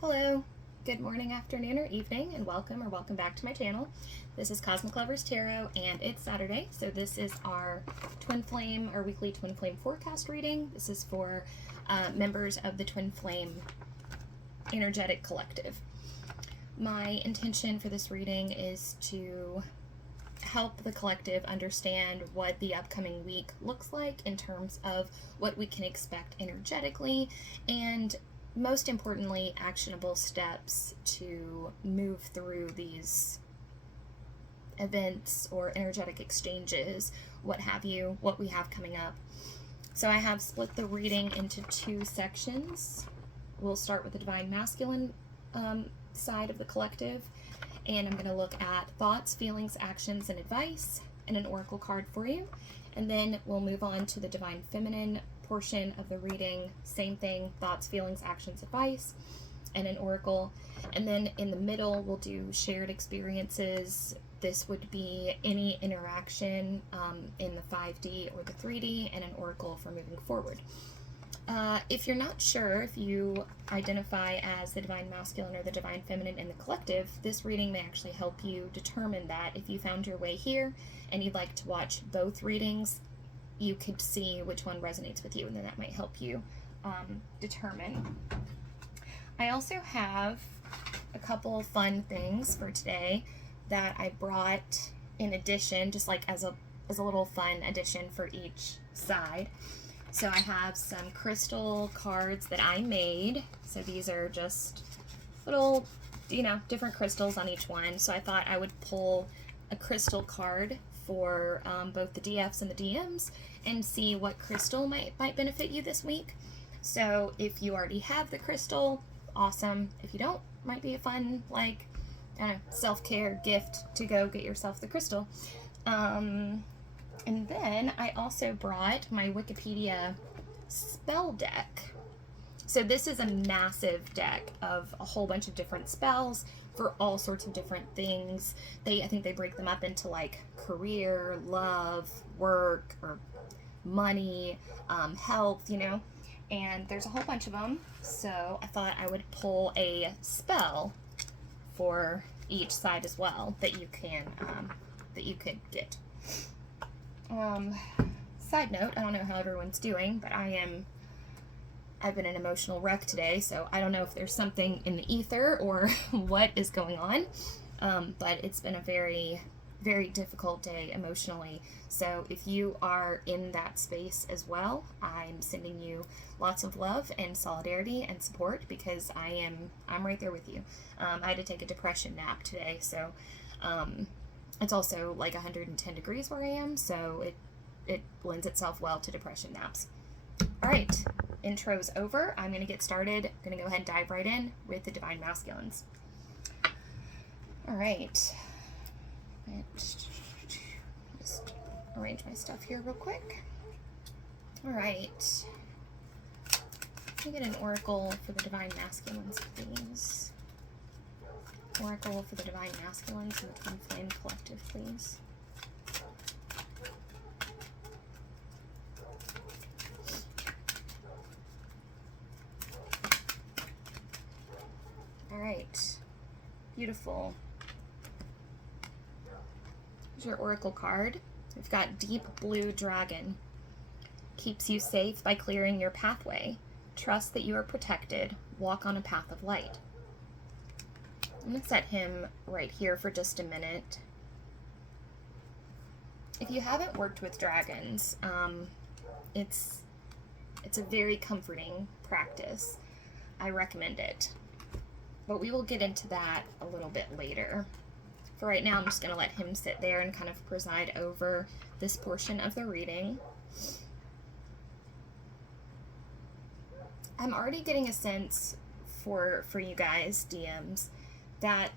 Hello, good morning, afternoon, or evening, and welcome back to my channel. This is Cosmic Lovers Tarot, and it's Saturday, so this is our weekly Twin Flame forecast reading. This is for members of the Twin Flame Energetic Collective. My intention for this reading is to help the collective understand what the upcoming week looks like in terms of what we can expect energetically, and most importantly, actionable steps to move through these events or energetic exchanges, what have you, what we have coming up. So I have split the reading into two sections. We'll start with the Divine Masculine side of the collective, and I'm going to look at thoughts, feelings, actions, and advice, and an oracle card for you. And then we'll move on to the Divine Feminine portion of the reading. Same thing, thoughts, feelings, actions, advice, and an oracle. And then in the middle, we'll do shared experiences. This would be any interaction in the 5D or the 3D, and an oracle for moving forward. If you're not sure if you identify as the Divine Masculine or the Divine Feminine in the collective, this reading may actually help you determine that. If you found your way here and you'd like to watch both readings, you could see which one resonates with you, and then that might help you determine. I also have a couple fun things for today that I brought in addition, just like as a little fun addition for each side. So I have some crystal cards that I made. So these are just little, different crystals on each one. So I thought I would pull a crystal card for both the DFs and the DMs and see what crystal might benefit you this week. So if you already have the crystal, awesome. If you don't, might be a fun, self-care gift to go get yourself the crystal. And then I also brought my Wikipedia spell deck. So this is a massive deck of a whole bunch of different spells for all sorts of different things. I think they break them up into like career, love, work, or money, health, and there's a whole bunch of them. So I thought I would pull a spell for each side as well that you could get. Side note, I don't know how everyone's doing, but I've been an emotional wreck today, so I don't know if there's something in the ether or what is going on, but it's been a very, very difficult day emotionally. So if you are in that space as well, I'm sending you lots of love and solidarity and support, because I'm right there with you. I had to take a depression nap today, so it's also like 110 degrees where I am, so it lends itself well to depression naps. All right, intro's over. I'm going to get started. I'm going to go ahead and dive right in with the Divine Masculines. All right. Just arrange my stuff here real quick. All right. Let me get an oracle for the Divine Masculines, please. Oracle for the Divine Masculines and the Twin Flame Collective, please. All right. Beautiful. Here's your oracle card. We've got Deep Blue Dragon. Keeps you safe by clearing your pathway. Trust that you are protected. Walk on a path of light. I'm going to set him right here for just a minute. If you haven't worked with dragons, it's a very comforting practice. I recommend it. But we will get into that a little bit later. For right now, I'm just going to let him sit there and kind of preside over this portion of the reading. I'm already getting a sense for you guys, DMs, that,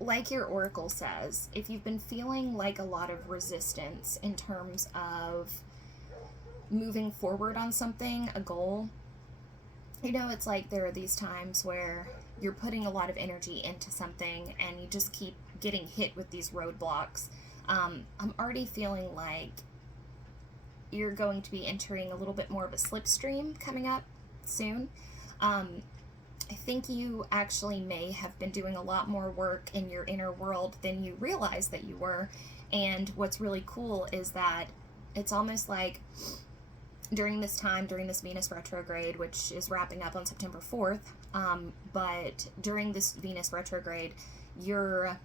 like your oracle says, if you've been feeling like a lot of resistance in terms of moving forward on something, a goal, it's like there are these times where you're putting a lot of energy into something and you just keep getting hit with these roadblocks. I'm already feeling like you're going to be entering a little bit more of a slipstream coming up soon. I think you actually may have been doing a lot more work in your inner world than you realized that you were. And what's really cool is that it's almost like during this time, during this Venus retrograde, which is wrapping up on September 4th, but during this Venus retrograde, your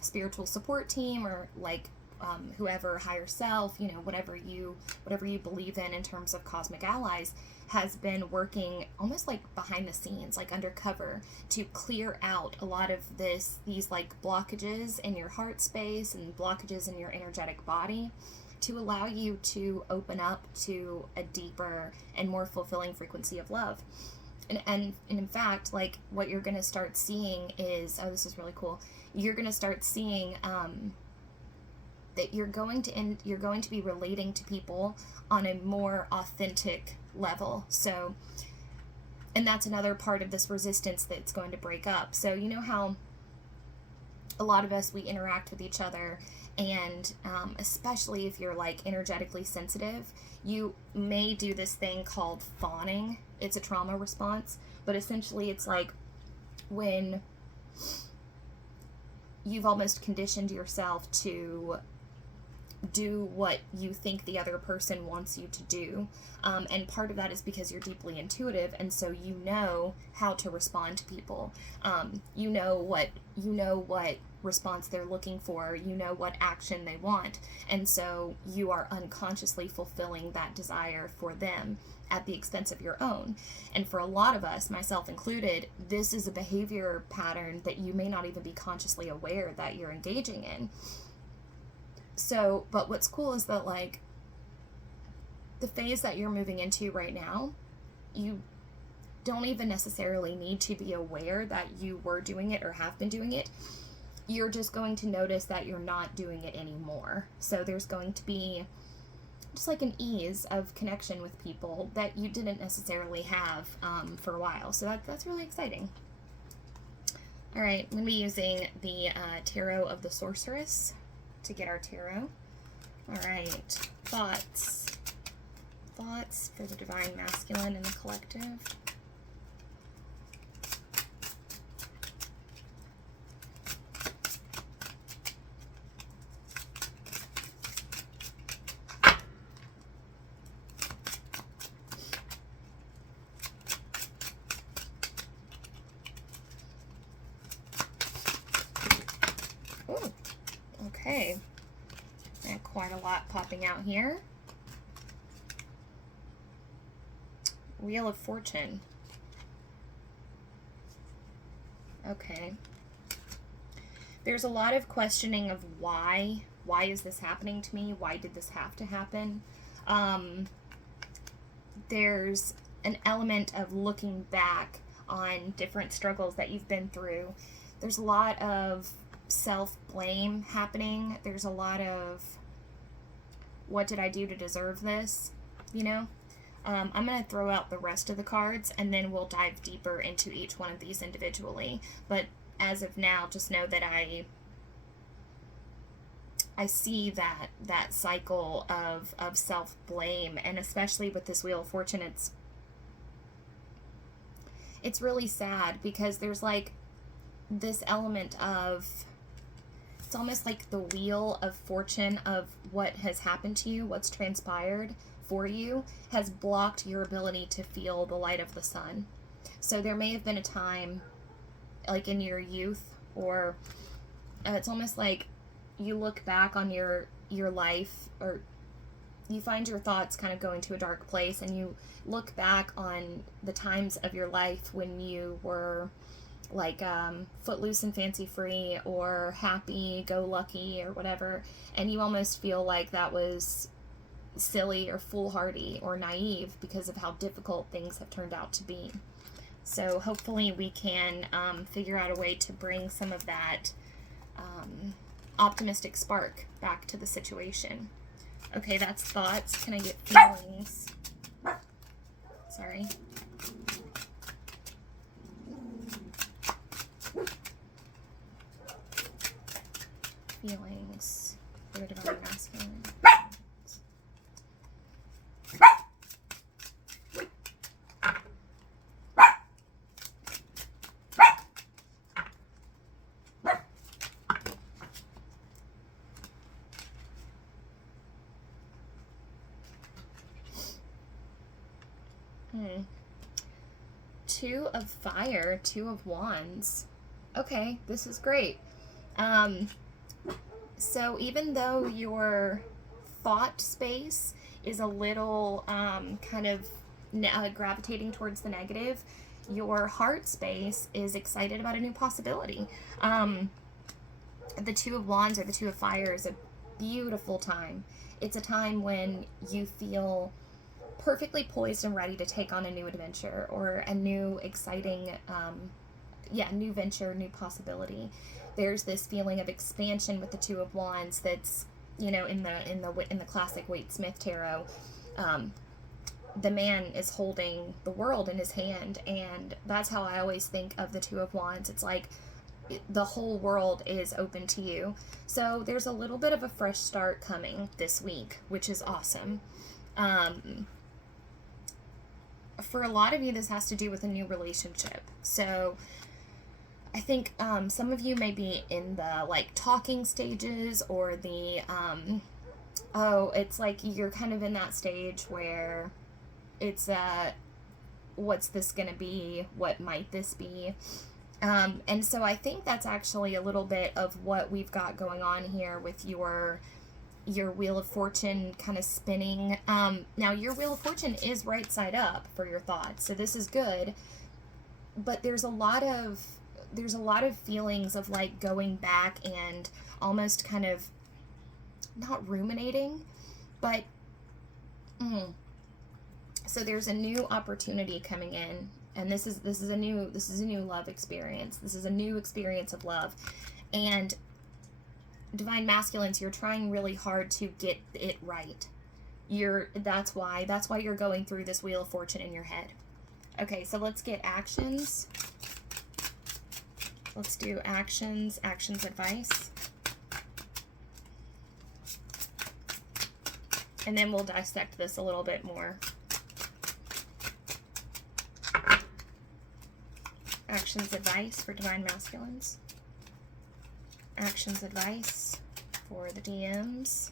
spiritual support team, or like whoever, higher self, you know, whatever you believe in terms of cosmic allies, has been working almost like behind the scenes, like undercover, to clear out a lot of these like blockages in your heart space and blockages in your energetic body, to allow you to open up to a deeper and more fulfilling frequency of love. And in fact, like, what you're going to start seeing is, oh, this is really cool. You're going to start seeing that you're going to be relating to people on a more authentic level. So, and that's another part of this resistance that's going to break up. So, you know how a lot of us, we interact with each other, and especially if you're like energetically sensitive, you may do this thing called fawning. It's a trauma response, but essentially it's like when you've almost conditioned yourself to do what you think the other person wants you to do, and part of that is because you're deeply intuitive, and so you know how to respond to people. You know what response they're looking for, you know what action they want, and so you are unconsciously fulfilling that desire for them at the expense of your own. And for a lot of us, myself included, this is a behavior pattern that you may not even be consciously aware that you're engaging in. So, but what's cool is that, like, the phase that you're moving into right now, you don't even necessarily need to be aware that you were doing it or have been doing it. You're just going to notice that you're not doing it anymore. So there's going to be just like an ease of connection with people that you didn't necessarily have for a while. So that's really exciting. All right, I'm going to be using the Tarot of the Sorceress to get our tarot. All right, thoughts for the Divine Masculine and the Collective. Ooh, okay. And quite a lot popping out here. Wheel of Fortune. Okay. There's a lot of questioning of why. Why is this happening to me? Why did this have to happen? There's an element of looking back on different struggles that you've been through. There's a lot of self-blame happening. There's a lot of, what did I do to deserve this? You know? I'm going to throw out the rest of the cards, and then we'll dive deeper into each one of these individually. But as of now, just know that I see that cycle of self-blame, and especially with this Wheel of Fortune, it's really sad, because there's like this element of, it's almost like the Wheel of Fortune of what has happened to you, what's transpired for you, has blocked your ability to feel the light of the sun. So there may have been a time, like in your youth, or it's almost like you look back on your life, or you find your thoughts kind of going to a dark place, and you look back on the times of your life when you were like footloose and fancy free, or happy go lucky, or whatever, and you almost feel like that was silly or foolhardy or naive because of how difficult things have turned out to be. So hopefully we can figure out a way to bring some of that optimistic spark back to the situation. Okay, that's thoughts. Can I get feelings? Sorry. Feelings for the Divine Masculine. Two of Fire, Two of Wands. Okay, this is great. So even though your thought space is a little kind of gravitating towards the negative, your heart space is excited about a new possibility. The Two of Wands or the Two of Fire is a beautiful time. It's a time when you feel perfectly poised and ready to take on a new adventure or a new exciting new venture, new possibility. There's this feeling of expansion with the Two of Wands that's, in the classic Waite-Smith tarot. The man is holding the world in his hand, and that's how I always think of the Two of Wands. It's like the whole world is open to you. So there's a little bit of a fresh start coming this week, which is awesome. For a lot of you, this has to do with a new relationship. So I think some of you may be in the talking stages, or the it's like you're kind of in that stage where it's what's this gonna be? What might this be? And so I think that's actually a little bit of what we've got going on here with your Wheel of Fortune kind of spinning. Now your Wheel of Fortune is right side up for your thoughts, so this is good. But there's a lot of feelings of going back and almost kind of not ruminating, but so there's a new opportunity coming in, and this is a new love experience. This is a new experience of love, and Divine Masculines, you're trying really hard to get it right. That's why you're going through this Wheel of Fortune in your head. Okay, so let's get actions. Let's do actions advice. And then we'll dissect this a little bit more. Actions advice for Divine Masculines. Actions advice for the DMs.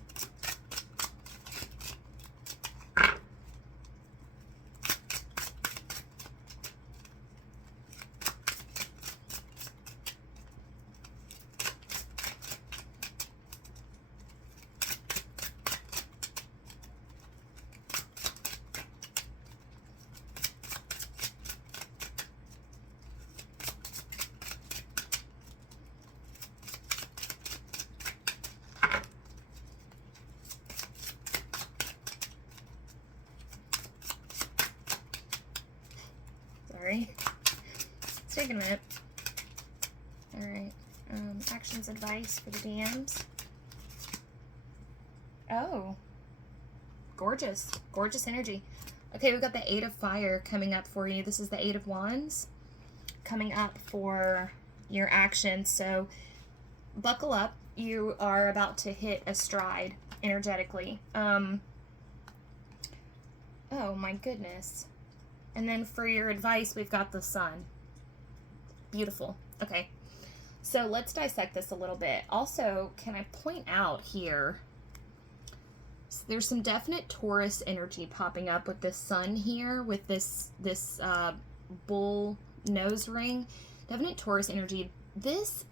Sorry. It's taking a minute. Alright. Actions advice for the DMs. Oh. Gorgeous. Gorgeous energy. Okay, we've got the Eight of Fire coming up for you. This is the Eight of Wands coming up for your actions. So buckle up. You are about to hit a stride energetically. Oh my goodness. And then for your advice, we've got the Sun. Beautiful. Okay. So let's dissect this a little bit. Also, can I point out here, so there's some definite Taurus energy popping up with this Sun here, with this bull nose ring. Definite Taurus energy. This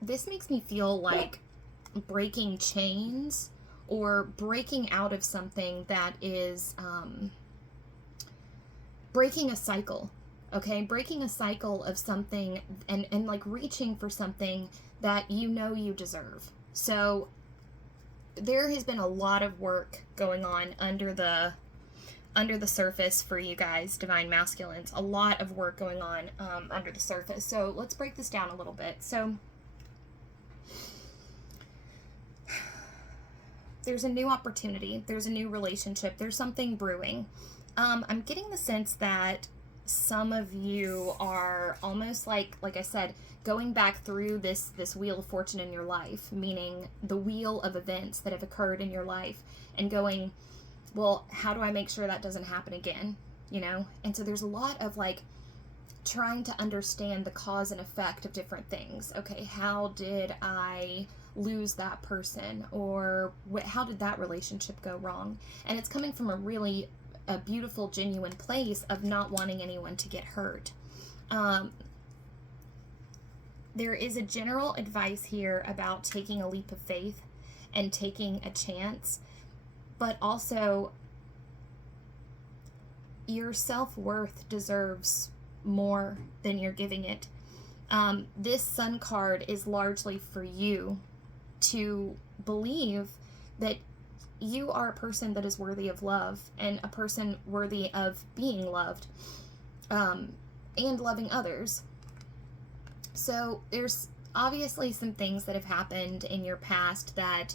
makes me feel like breaking chains or breaking out of something that is breaking a cycle, okay? Breaking a cycle of something and reaching for something that you deserve. So there has been a lot of work going on under the surface for you guys, Divine Masculines. A lot of work going on under the surface. So let's break this down a little bit. So there's a new opportunity. There's a new relationship. There's something brewing. I'm getting the sense that some of you are almost like I said, going back through this Wheel of Fortune in your life, meaning the wheel of events that have occurred in your life, and going, well, how do I make sure that doesn't happen again? And so there's a lot of trying to understand the cause and effect of different things. Okay, how did I lose that person? Or how did that relationship go wrong? And it's coming from a beautiful, genuine place of not wanting anyone to get hurt. There is a general advice here about taking a leap of faith and taking a chance, but also your self-worth deserves more than you're giving it. This Sun card is largely for you to believe that you are a person that is worthy of love and a person worthy of being loved, and loving others. So there's obviously some things that have happened in your past that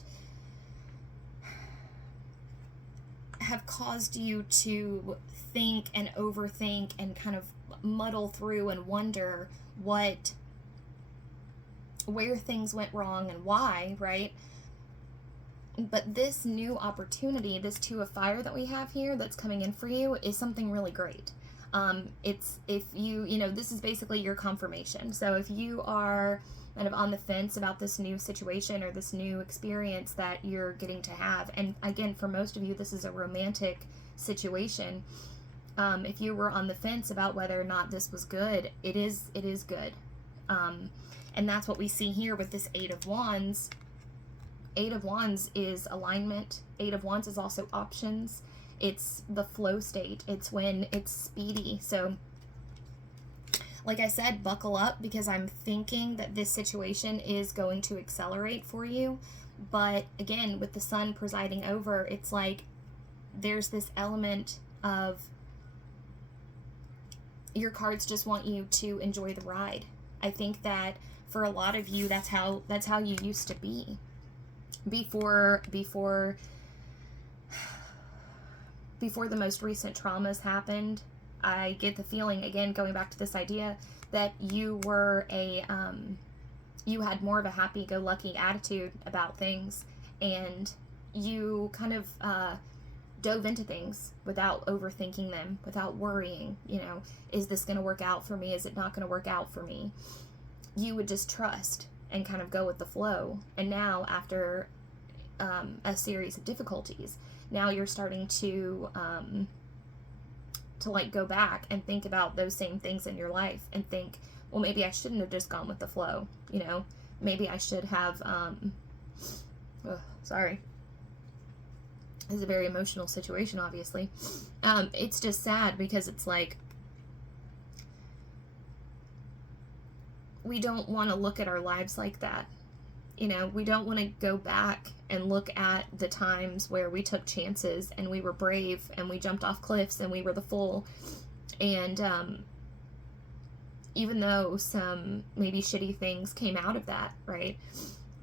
have caused you to think and overthink and kind of muddle through and wonder where things went wrong and why, right? But this new opportunity, this Two of Fire that we have here that's coming in for you, is something really great. It's, if this is basically your confirmation. So if you are kind of on the fence about this new situation or this new experience that you're getting to have, and again, for most of you, this is a romantic situation. If you were on the fence about whether or not this was good, it is good. And that's what we see here with this Eight of Wands. Eight of Wands is alignment. Eight of Wands is also options. It's the flow state. It's when it's speedy. So, like I said, buckle up, because I'm thinking that this situation is going to accelerate for you. But again, with the Sun presiding over, it's like there's this element of your cards just want you to enjoy the ride. I think that for a lot of you, that's how you used to be before the most recent traumas happened. I get the feeling, again, going back to this idea, that you were you had more of a happy-go-lucky attitude about things, and you kind of dove into things without overthinking them, without worrying, is this going to work out for me? Is it not going to work out for me? You would just trust and kind of go with the flow. And now, after a series of difficulties, now you're starting to like go back and think about those same things in your life and think, well, maybe I shouldn't have just gone with the flow. Maybe I should have, sorry. This is a very emotional situation, obviously. It's just sad because it's like, we don't want to look at our lives like that. We don't want to go back and look at the times where we took chances and we were brave and we jumped off cliffs and we were the fool. And even though some maybe shitty things came out of that, right?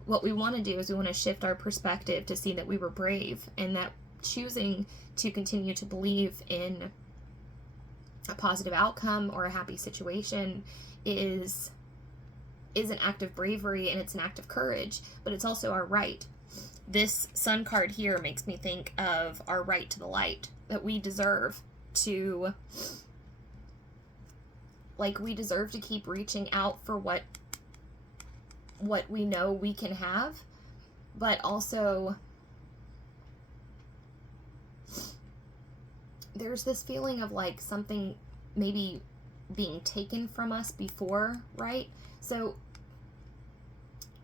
What we want to do is we want to shift our perspective to see that we were brave, and that choosing to continue to believe in a positive outcome or a happy situation is an act of bravery, and it's an act of courage, but it's also our right. This Sun card here makes me think of our right to the light, that we deserve to, we deserve to keep reaching out for what we know we can have, but also there's this feeling of like something maybe being taken from us before, right? So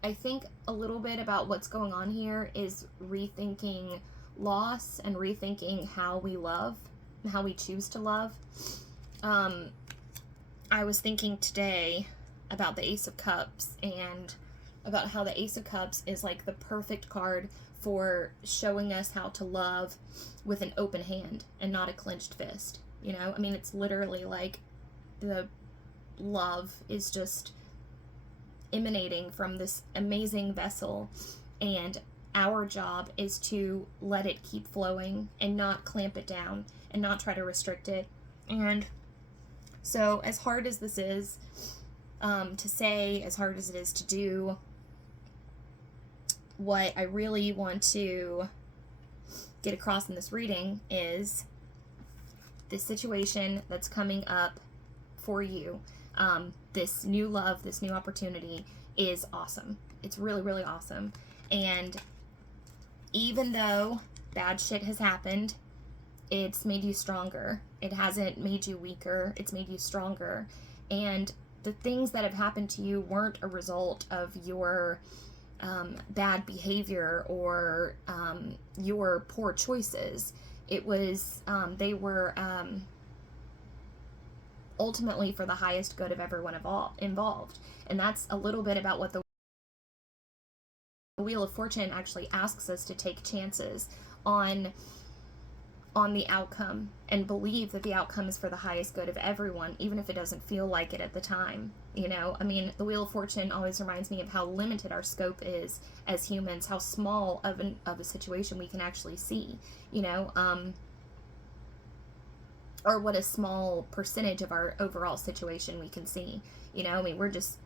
I think a little bit about what's going on here is rethinking loss and rethinking how we love, how we choose to love. I was thinking today about the Ace of Cups and about how the Ace of Cups is like the perfect card for showing us how to love with an open hand and not a clenched fist. It's literally like the love is just emanating from this amazing vessel, and our job is to let it keep flowing and not clamp it down and not try to restrict it. And so, as hard as this is to say, as hard as it is to do, what I really want to get across in this reading is this situation that's coming up for you. This new love, this new opportunity is awesome. It's really, really awesome. And even though bad shit has happened, it's made you stronger. It hasn't made you weaker. It's made you stronger. And the things that have happened to you weren't a result of your bad behavior or your poor choices. It was, they were ultimately for the highest good of everyone involved. And that's a little bit about what the Wheel of Fortune actually asks us to take chances on the outcome and believe that the outcome is for the highest good of everyone, even if it doesn't feel like it at the time. You know, I mean, the Wheel of Fortune always reminds me of how limited our scope is as humans, how small of a situation we can actually see, you know, or what a small percentage of our overall situation we can see. You know, I mean, we're just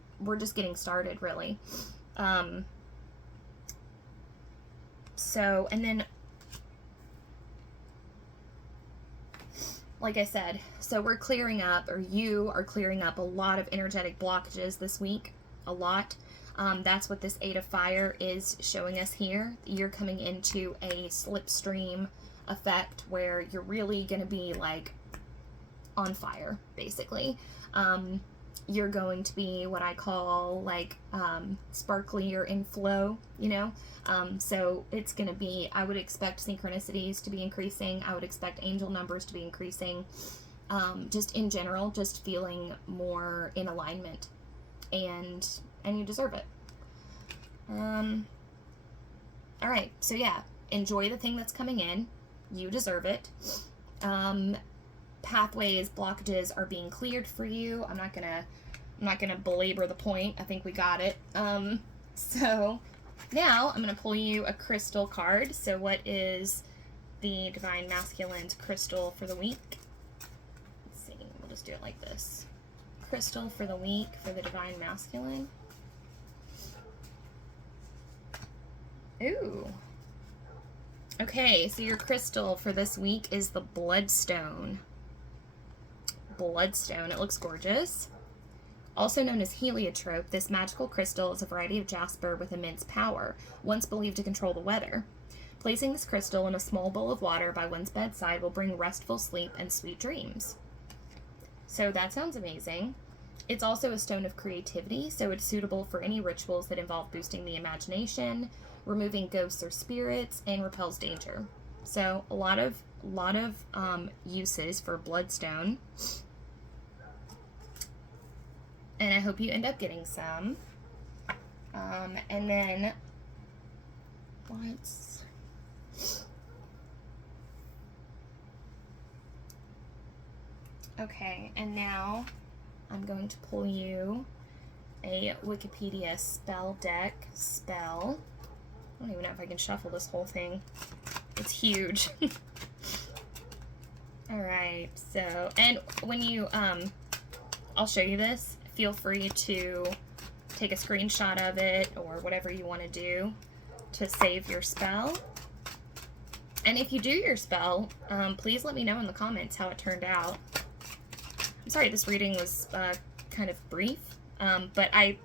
getting started, really. So, and then, like I said, so we're clearing up, or you are clearing up a lot of energetic blockages this week. A lot. That's what this 8 of Fire is showing us here. You're coming into a slipstream effect where you're really going to be like on fire, basically. You're going to be what I call like sparkly or in flow, you know. So it's going to be, I would expect synchronicities to be increasing. I would expect angel numbers to be increasing. Just in general, just feeling more in alignment, and you deserve it. All right, so yeah, enjoy the thing that's coming in. You deserve it. Pathways, blockages are being cleared for you. I'm not gonna belabor the point. I think we got it. So now I'm gonna pull you a crystal card. So what is the Divine Masculine's crystal for the week? Let's see. We'll just do it like this. Crystal for the week for the Divine Masculine. Ooh. Okay, so your crystal for this week is the Bloodstone. Bloodstone. It looks gorgeous. Also known as heliotrope, this magical crystal is a variety of jasper with immense power, once believed to control the weather. Placing this crystal in a small bowl of water by one's bedside will bring restful sleep and sweet dreams. So that sounds amazing. It's also a stone of creativity, so it's suitable for any rituals that involve boosting the imagination, removing ghosts or spirits, and repels danger. So a lot of uses for Bloodstone. And I hope you end up getting some. And then what's okay, and now I'm going to pull you a Wikipedia spell deck spell. I don't even know if I can shuffle this whole thing. It's huge. Alright, so, and when you, I'll show you this. Feel free to take a screenshot of it or whatever you want to do to save your spell. And if you do your spell, please let me know in the comments how it turned out. I'm sorry this reading was kind of brief, but I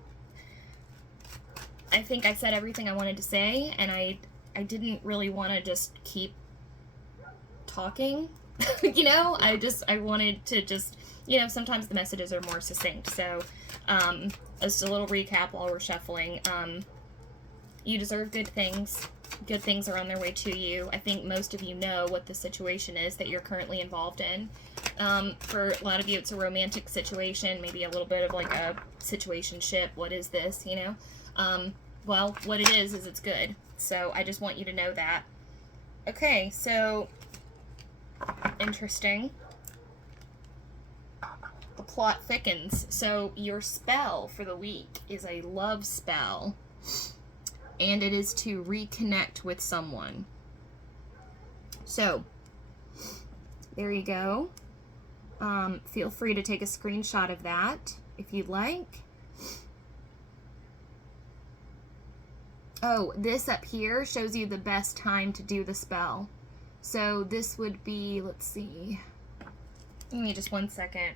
think I said everything I wanted to say, and I didn't really want to just keep talking. You know, I wanted to just, you know, sometimes the messages are more succinct. So, just a little recap while we're shuffling. You deserve good things. Good things are on their way to you. I think most of you know what the situation is that you're currently involved in. For a lot of you, it's a romantic situation, maybe a little bit of like a situationship. What is this, you know? Well, what it is it's good. So I just want you to know that. Okay, so interesting. The plot thickens. So your spell for the week is a love spell, and it is to reconnect with someone. So there you go. Feel free to take a screenshot of that if you'd like. Oh, this up here shows you the best time to do the spell. So this would be, let's see. Give me just 1 second.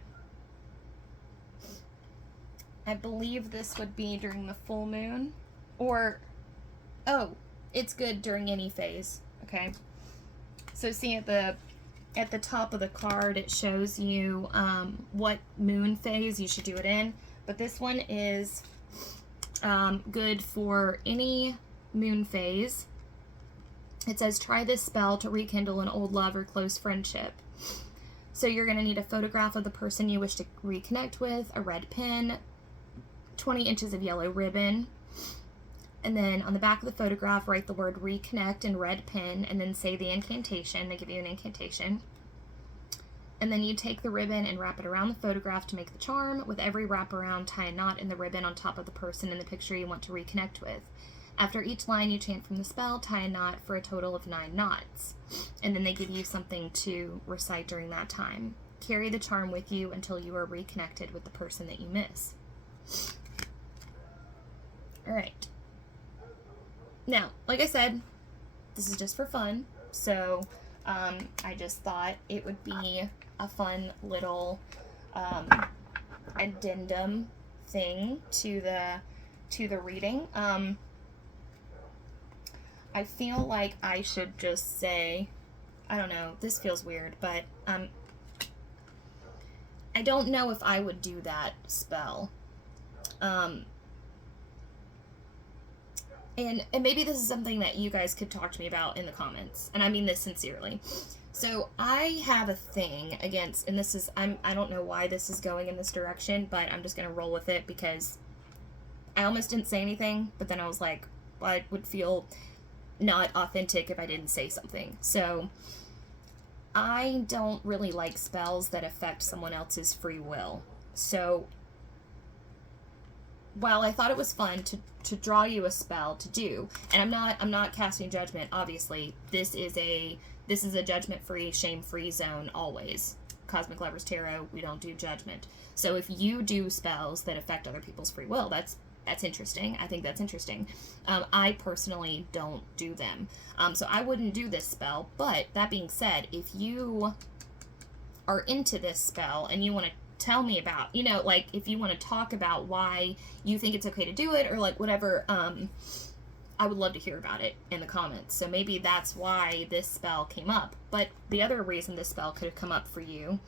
I believe this would be during the full moon. Or, oh, it's good during any phase. Okay. So see at the at the top of the card, it shows you what moon phase you should do it in. But this one is good for any moon phase. It says, try this spell to rekindle an old love or close friendship. So you're going to need a photograph of the person you wish to reconnect with, a red pen, 20 inches of yellow ribbon, and then on the back of the photograph, write the word reconnect in red pen, and then say the incantation. They give you an incantation. And then you take the ribbon and wrap it around the photograph to make the charm. With every wraparound, tie a knot in the ribbon on top of the person in the picture you want to reconnect with. After each line you chant from the spell, tie a knot for a total of 9 knots. And then they give you something to recite during that time. Carry the charm with you until you are reconnected with the person that you miss. Alright. Now, like I said, this is just for fun, so I just thought it would be a fun little addendum thing to the reading. I feel like I should just say, I don't know, this feels weird, but I don't know if I would do that spell. And maybe this is something that you guys could talk to me about in the comments, and I mean this sincerely. So I have a thing against, and this is, I don't know why this is going in this direction, but I'm just going to roll with it because I almost didn't say anything, but then I was like, well, I would feel not authentic if I didn't say something. So I don't really like spells that affect someone else's free will. So while I thought it was fun to draw you a spell to do, and I'm not casting judgment, obviously. This is a judgment-free, shame-free zone always. Cosmic Lovers Tarot, we don't do judgment. So if you do spells that affect other people's free will, that's interesting. I think that's interesting. I personally don't do them. So I wouldn't do this spell, but that being said, if you are into this spell and you want to tell me about, like, if you want to talk about why you think it's okay to do it, or like whatever, I would love to hear about it in the comments. So maybe that's why this spell came up. But the other reason this spell could have come up for you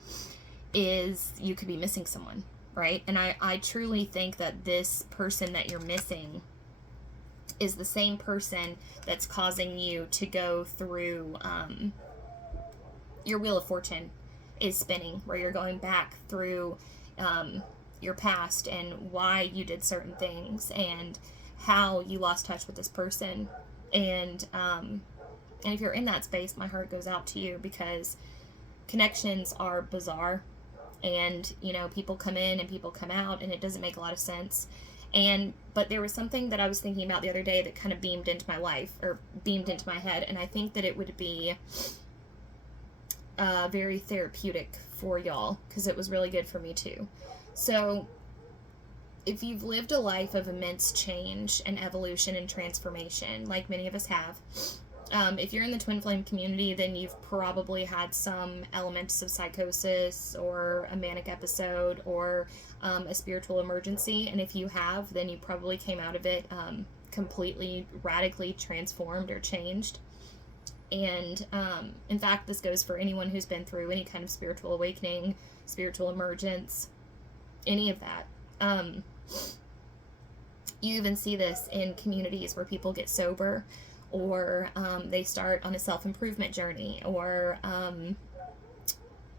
is you could be missing someone, right? And I truly think that this person that you're missing is the same person that's causing you to go through your Wheel of Fortune is spinning, where you're going back through your past and why you did certain things and how you lost touch with this person. And if you're in that space, my heart goes out to you, because connections are bizarre, and people come in and people come out, and it doesn't make a lot of sense. But there was something that I was thinking about the other day that kind of beamed into my life, or beamed into my head, and I think that it would be very therapeutic for y'all, because it was really good for me too. So if you've lived a life of immense change and evolution and transformation, like many of us have, if you're in the Twin Flame community, then you've probably had some elements of psychosis or a manic episode or a spiritual emergency. And if you have, then you probably came out of it completely, radically transformed or changed. And in fact, this goes for anyone who's been through any kind of spiritual awakening, spiritual emergence, any of that. You even see this in communities where people get sober, or they start on a self-improvement journey, or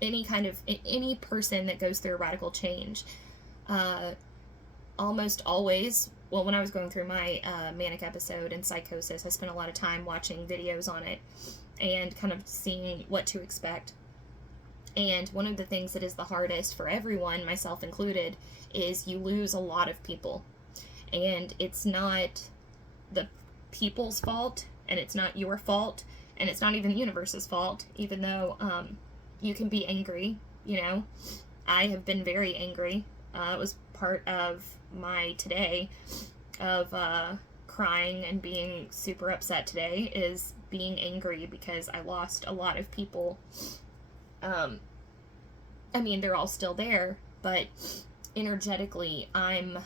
any person that goes through a radical change. Almost always, well, when I was going through my manic episode and psychosis, I spent a lot of time watching videos on it and kind of seeing what to expect. And one of the things that is the hardest for everyone, myself included, is you lose a lot of people. And it's not the people's fault, and it's not your fault, and it's not even the universe's fault, even though you can be angry, I have been very angry. It was part of my today of crying and being super upset today, is being angry because I lost a lot of people. They're all still there, but energetically I'm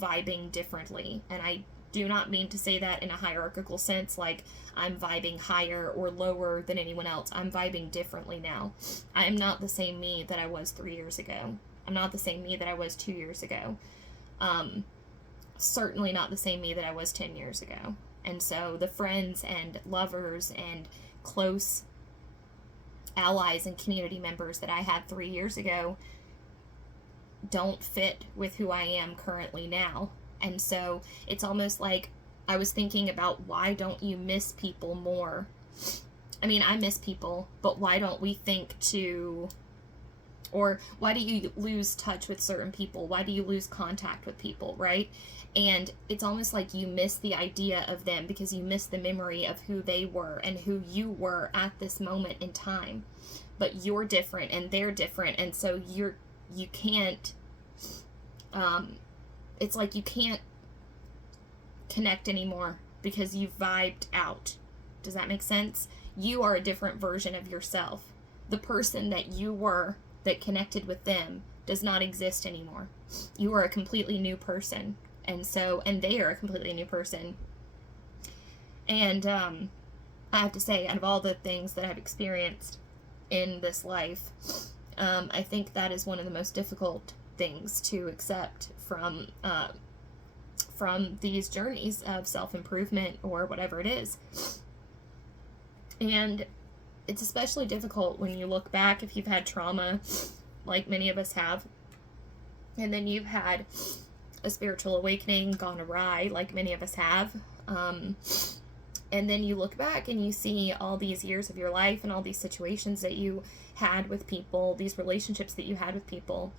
vibing differently, and I do not mean to say that in a hierarchical sense, like I'm vibing higher or lower than anyone else. I'm vibing differently now. I am not the same me that I was 3 years ago. I'm not the same me that I was 2 years ago. Certainly not the same me that I was 10 years ago. And so the friends and lovers and close allies and community members that I had 3 years ago don't fit with who I am currently now. And so it's almost like I was thinking about, why don't you miss people more? I mean, I miss people, but why don't we think to, or why do you lose touch with certain people? Why do you lose contact with people, right? And it's almost like you miss the idea of them because you miss the memory of who they were and who you were at this moment in time. But you're different and they're different, and so you can't, it's like you can't connect anymore because you've vibed out. Does that make sense? You are a different version of yourself. The person that you were that connected with them does not exist anymore. You are a completely new person. And they are a completely new person. And I have to say, out of all the things that I've experienced in this life, I think that is one of the most difficult things to accept from these journeys of self-improvement or whatever it is. And it's especially difficult when you look back, if you've had trauma like many of us have, and then you've had a spiritual awakening gone awry like many of us have, and then you look back and you see all these years of your life and all these situations that you had with people, these relationships that you had with people,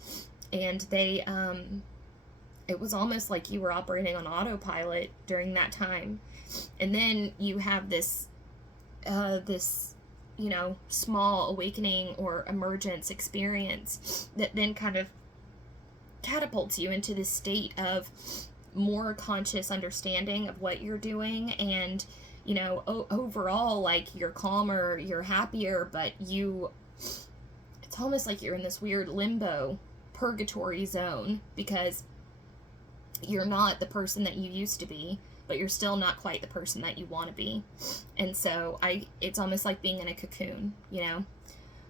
and they it was almost like you were operating on autopilot during that time. And then you have this small awakening or emergence experience that then kind of catapults you into this state of more conscious understanding of what you're doing, and overall, like, you're calmer, you're happier, but it's almost like you're in this weird limbo purgatory zone, because you're not the person that you used to be, but you're still not quite the person that you want to be. And so it's almost like being in a cocoon,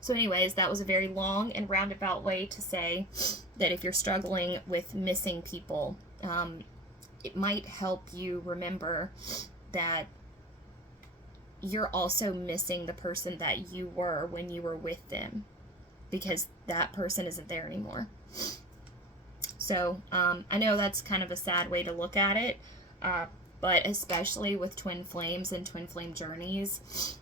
So anyways, that was a very long and roundabout way to say that if you're struggling with missing people, it might help you remember that you're also missing the person that you were when you were with them, because that person isn't there anymore. So I know that's kind of a sad way to look at it, but especially with twin flames and twin flame journeys,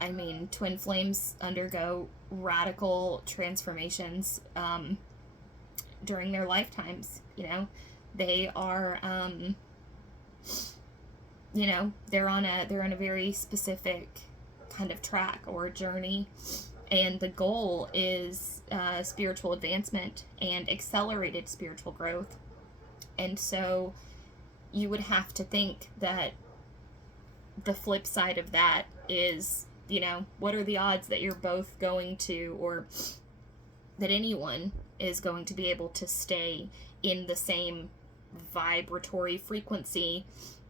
I mean, twin flames undergo radical transformations during their lifetimes. They are, they're on a very specific kind of track or journey, and the goal is spiritual advancement and accelerated spiritual growth. And so you would have to think that the flip side of that is, what are the odds that you're both going to, or that anyone is going to be able to stay in the same vibratory frequency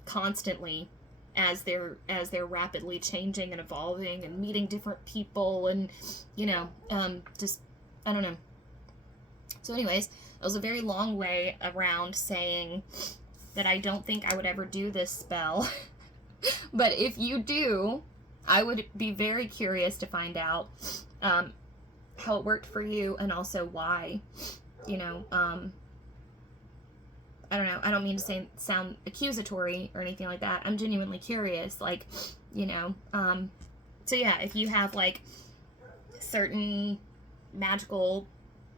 constantly as they're rapidly changing and evolving and meeting different people, and I don't know. So anyways, it was a very long way around saying that I don't think I would ever do this spell. But if you do, I would be very curious to find out how it worked for you, and also why. I don't know. I don't mean to sound accusatory or anything like that. I'm genuinely curious. So yeah, if you have like certain magical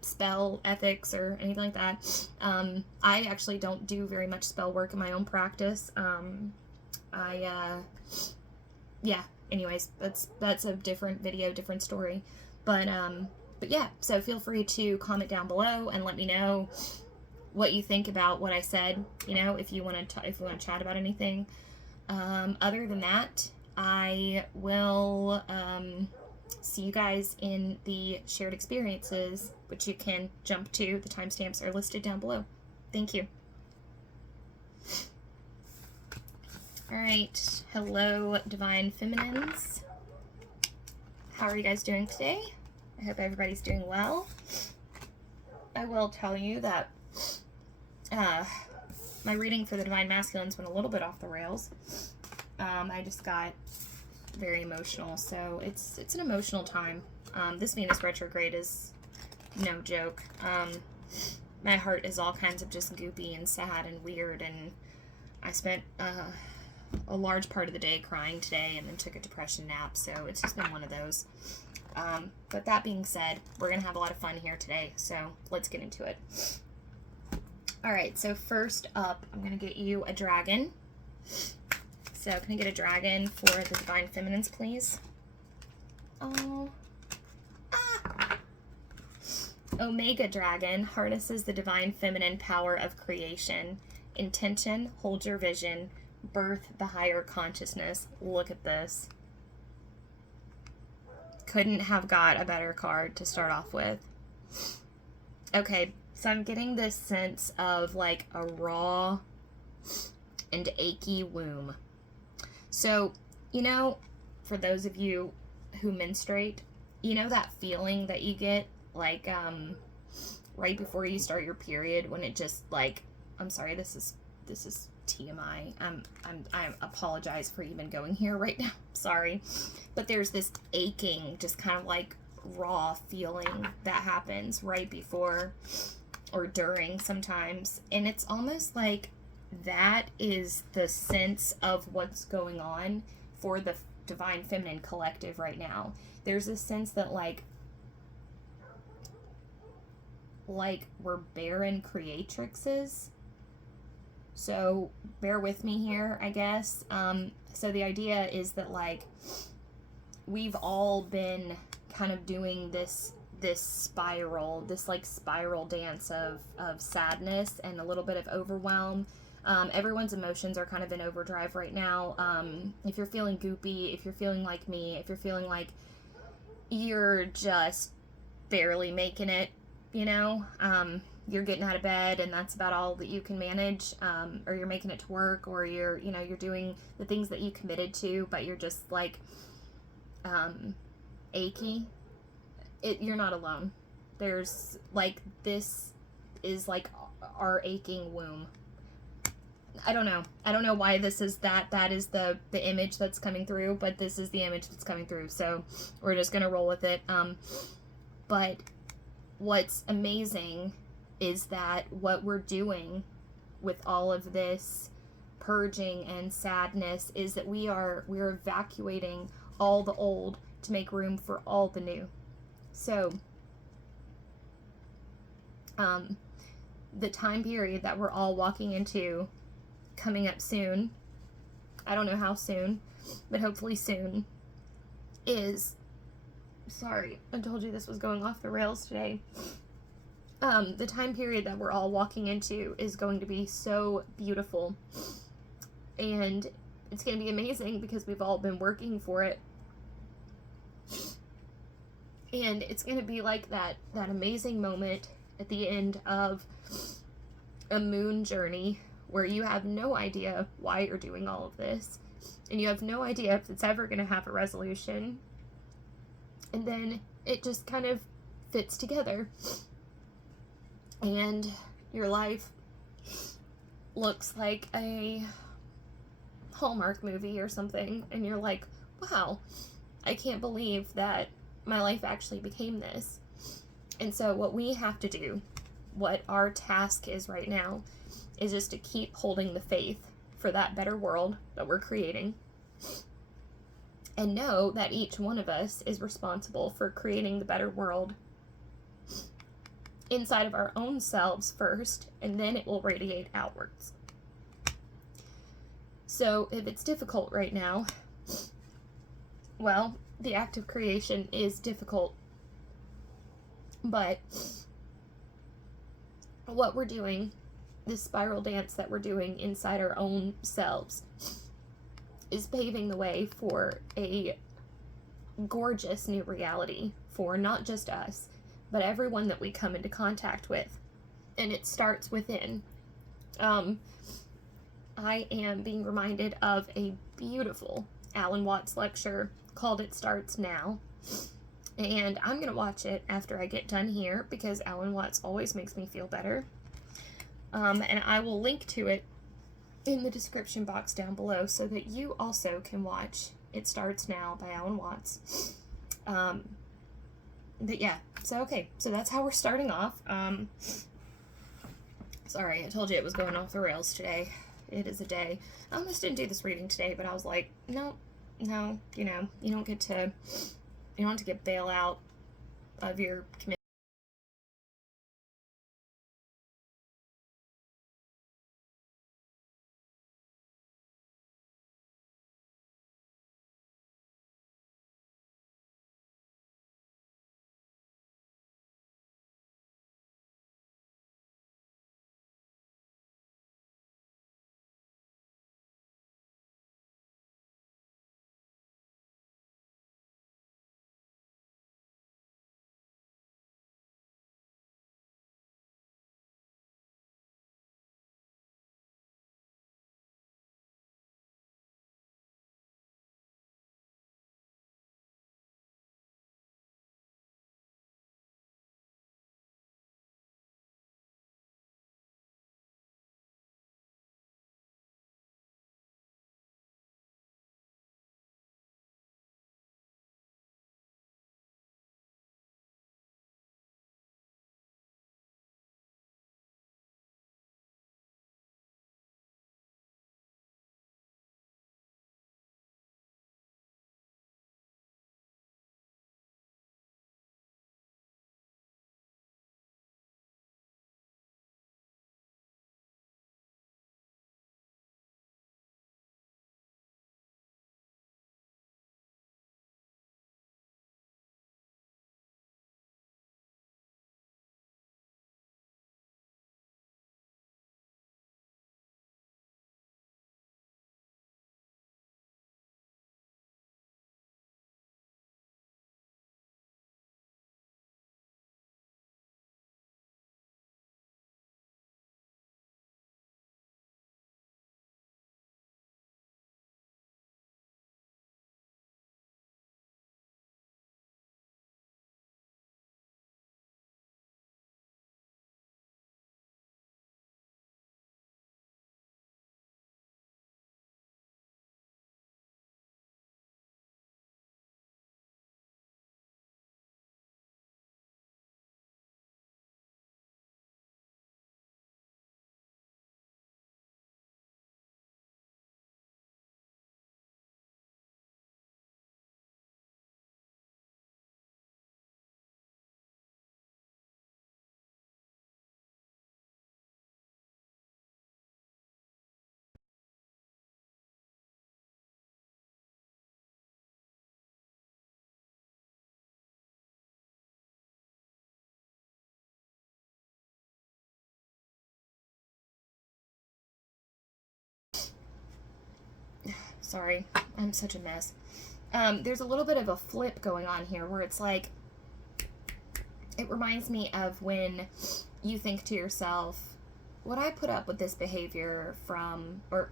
spell ethics or anything like that, I actually don't do very much spell work in my own practice. Anyways, that's a different video, different story. But yeah, so feel free to comment down below and let me know what you think about what I said, if you want to chat about anything. Other than that, I will see you guys in the shared experiences, which you can jump to. The timestamps are listed down below. Thank you. All right, hello, Divine Feminines. How are you guys doing today? I hope everybody's doing well. I will tell you that my reading for the Divine Masculines went a little bit off the rails. I just got very emotional, so it's an emotional time. This Venus retrograde is no joke. My heart is all kinds of just goopy and sad and weird, and I spent a large part of the day crying today and then took a depression nap, so it's just been one of those. But that being said, we're going to have a lot of fun here today, so let's get into it. Alright, so first up, I'm going to get you a dragon. So can I get a dragon for the Divine Feminines, please? Oh. Ah. Omega Dragon harnesses the Divine Feminine power of creation. Intention, hold your vision, birth the higher consciousness. Look at this. Couldn't have got a better card to start off with. Okay, so I'm getting this sense of like a raw and achy womb. So, you know, for those of you who menstruate, you know that feeling that you get like right before you start your period when it just like, I'm sorry, this is TMI. I apologize for even going here right now. Sorry. But there's this aching, just kind of like raw feeling that happens right before or during sometimes. And it's almost like that is the sense of what's going on for the Divine Feminine collective right now. There's a sense that like we're barren creatrixes. So bear with me here, I guess. So the idea is that like we've all been kind of doing this spiral, this like spiral dance of sadness and a little bit of overwhelm. Everyone's emotions are kind of in overdrive right now. If you're feeling goopy, if you're feeling like me, if you're feeling like you're just barely making it, you know, you're getting out of bed and that's about all that you can manage, or you're making it to work, or you're doing the things that you committed to, but you're just like achy. You're not alone. There's like, this is like our aching womb. I don't know why this is that is the image that's coming through, but this is the image that's coming through, so we're just gonna roll with it. But what's amazing is that what we're doing with all of this purging and sadness is that we're evacuating all the old to make room for all the new. So the time period that we're all walking into coming up soon, I don't know how soon, but hopefully soon, is, sorry, I told you this was going off the rails today. The time period that we're all walking into is going to be so beautiful, and it's going to be amazing because we've all been working for it, and it's going to be like that amazing moment at the end of a moon journey where you have no idea why you're doing all of this, and you have no idea if it's ever going to have a resolution, and then it just kind of fits together, and your life looks like a Hallmark movie or something, and you're like, wow, I can't believe that my life actually became this. And so what we have to do, what our task is right now, is just to keep holding the faith for that better world that we're creating, and know that each one of us is responsible for creating the better world inside of our own selves first, and then it will radiate outwards. So if it's difficult right now, well, the act of creation is difficult, but what we're doing, this spiral dance that we're doing inside our own selves, is paving the way for a gorgeous new reality for not just us, but everyone that we come into contact with. And it starts within. I am being reminded of a beautiful Alan Watts lecture called It Starts Now. And I'm going to watch it after I get done here because Alan Watts always makes me feel better. And I will link to it in the description box down below so that you also can watch It Starts Now by Alan Watts. But yeah, so okay, so that's how we're starting off. Sorry, I told you it was going off the rails today. It is a day. I almost didn't do this reading today, but I was like, no, you know, you don't get to get bailout of your commitment. Sorry, I'm such a mess. There's a little bit of a flip going on here where it's like, it reminds me of when you think to yourself, would I put up with this behavior from, or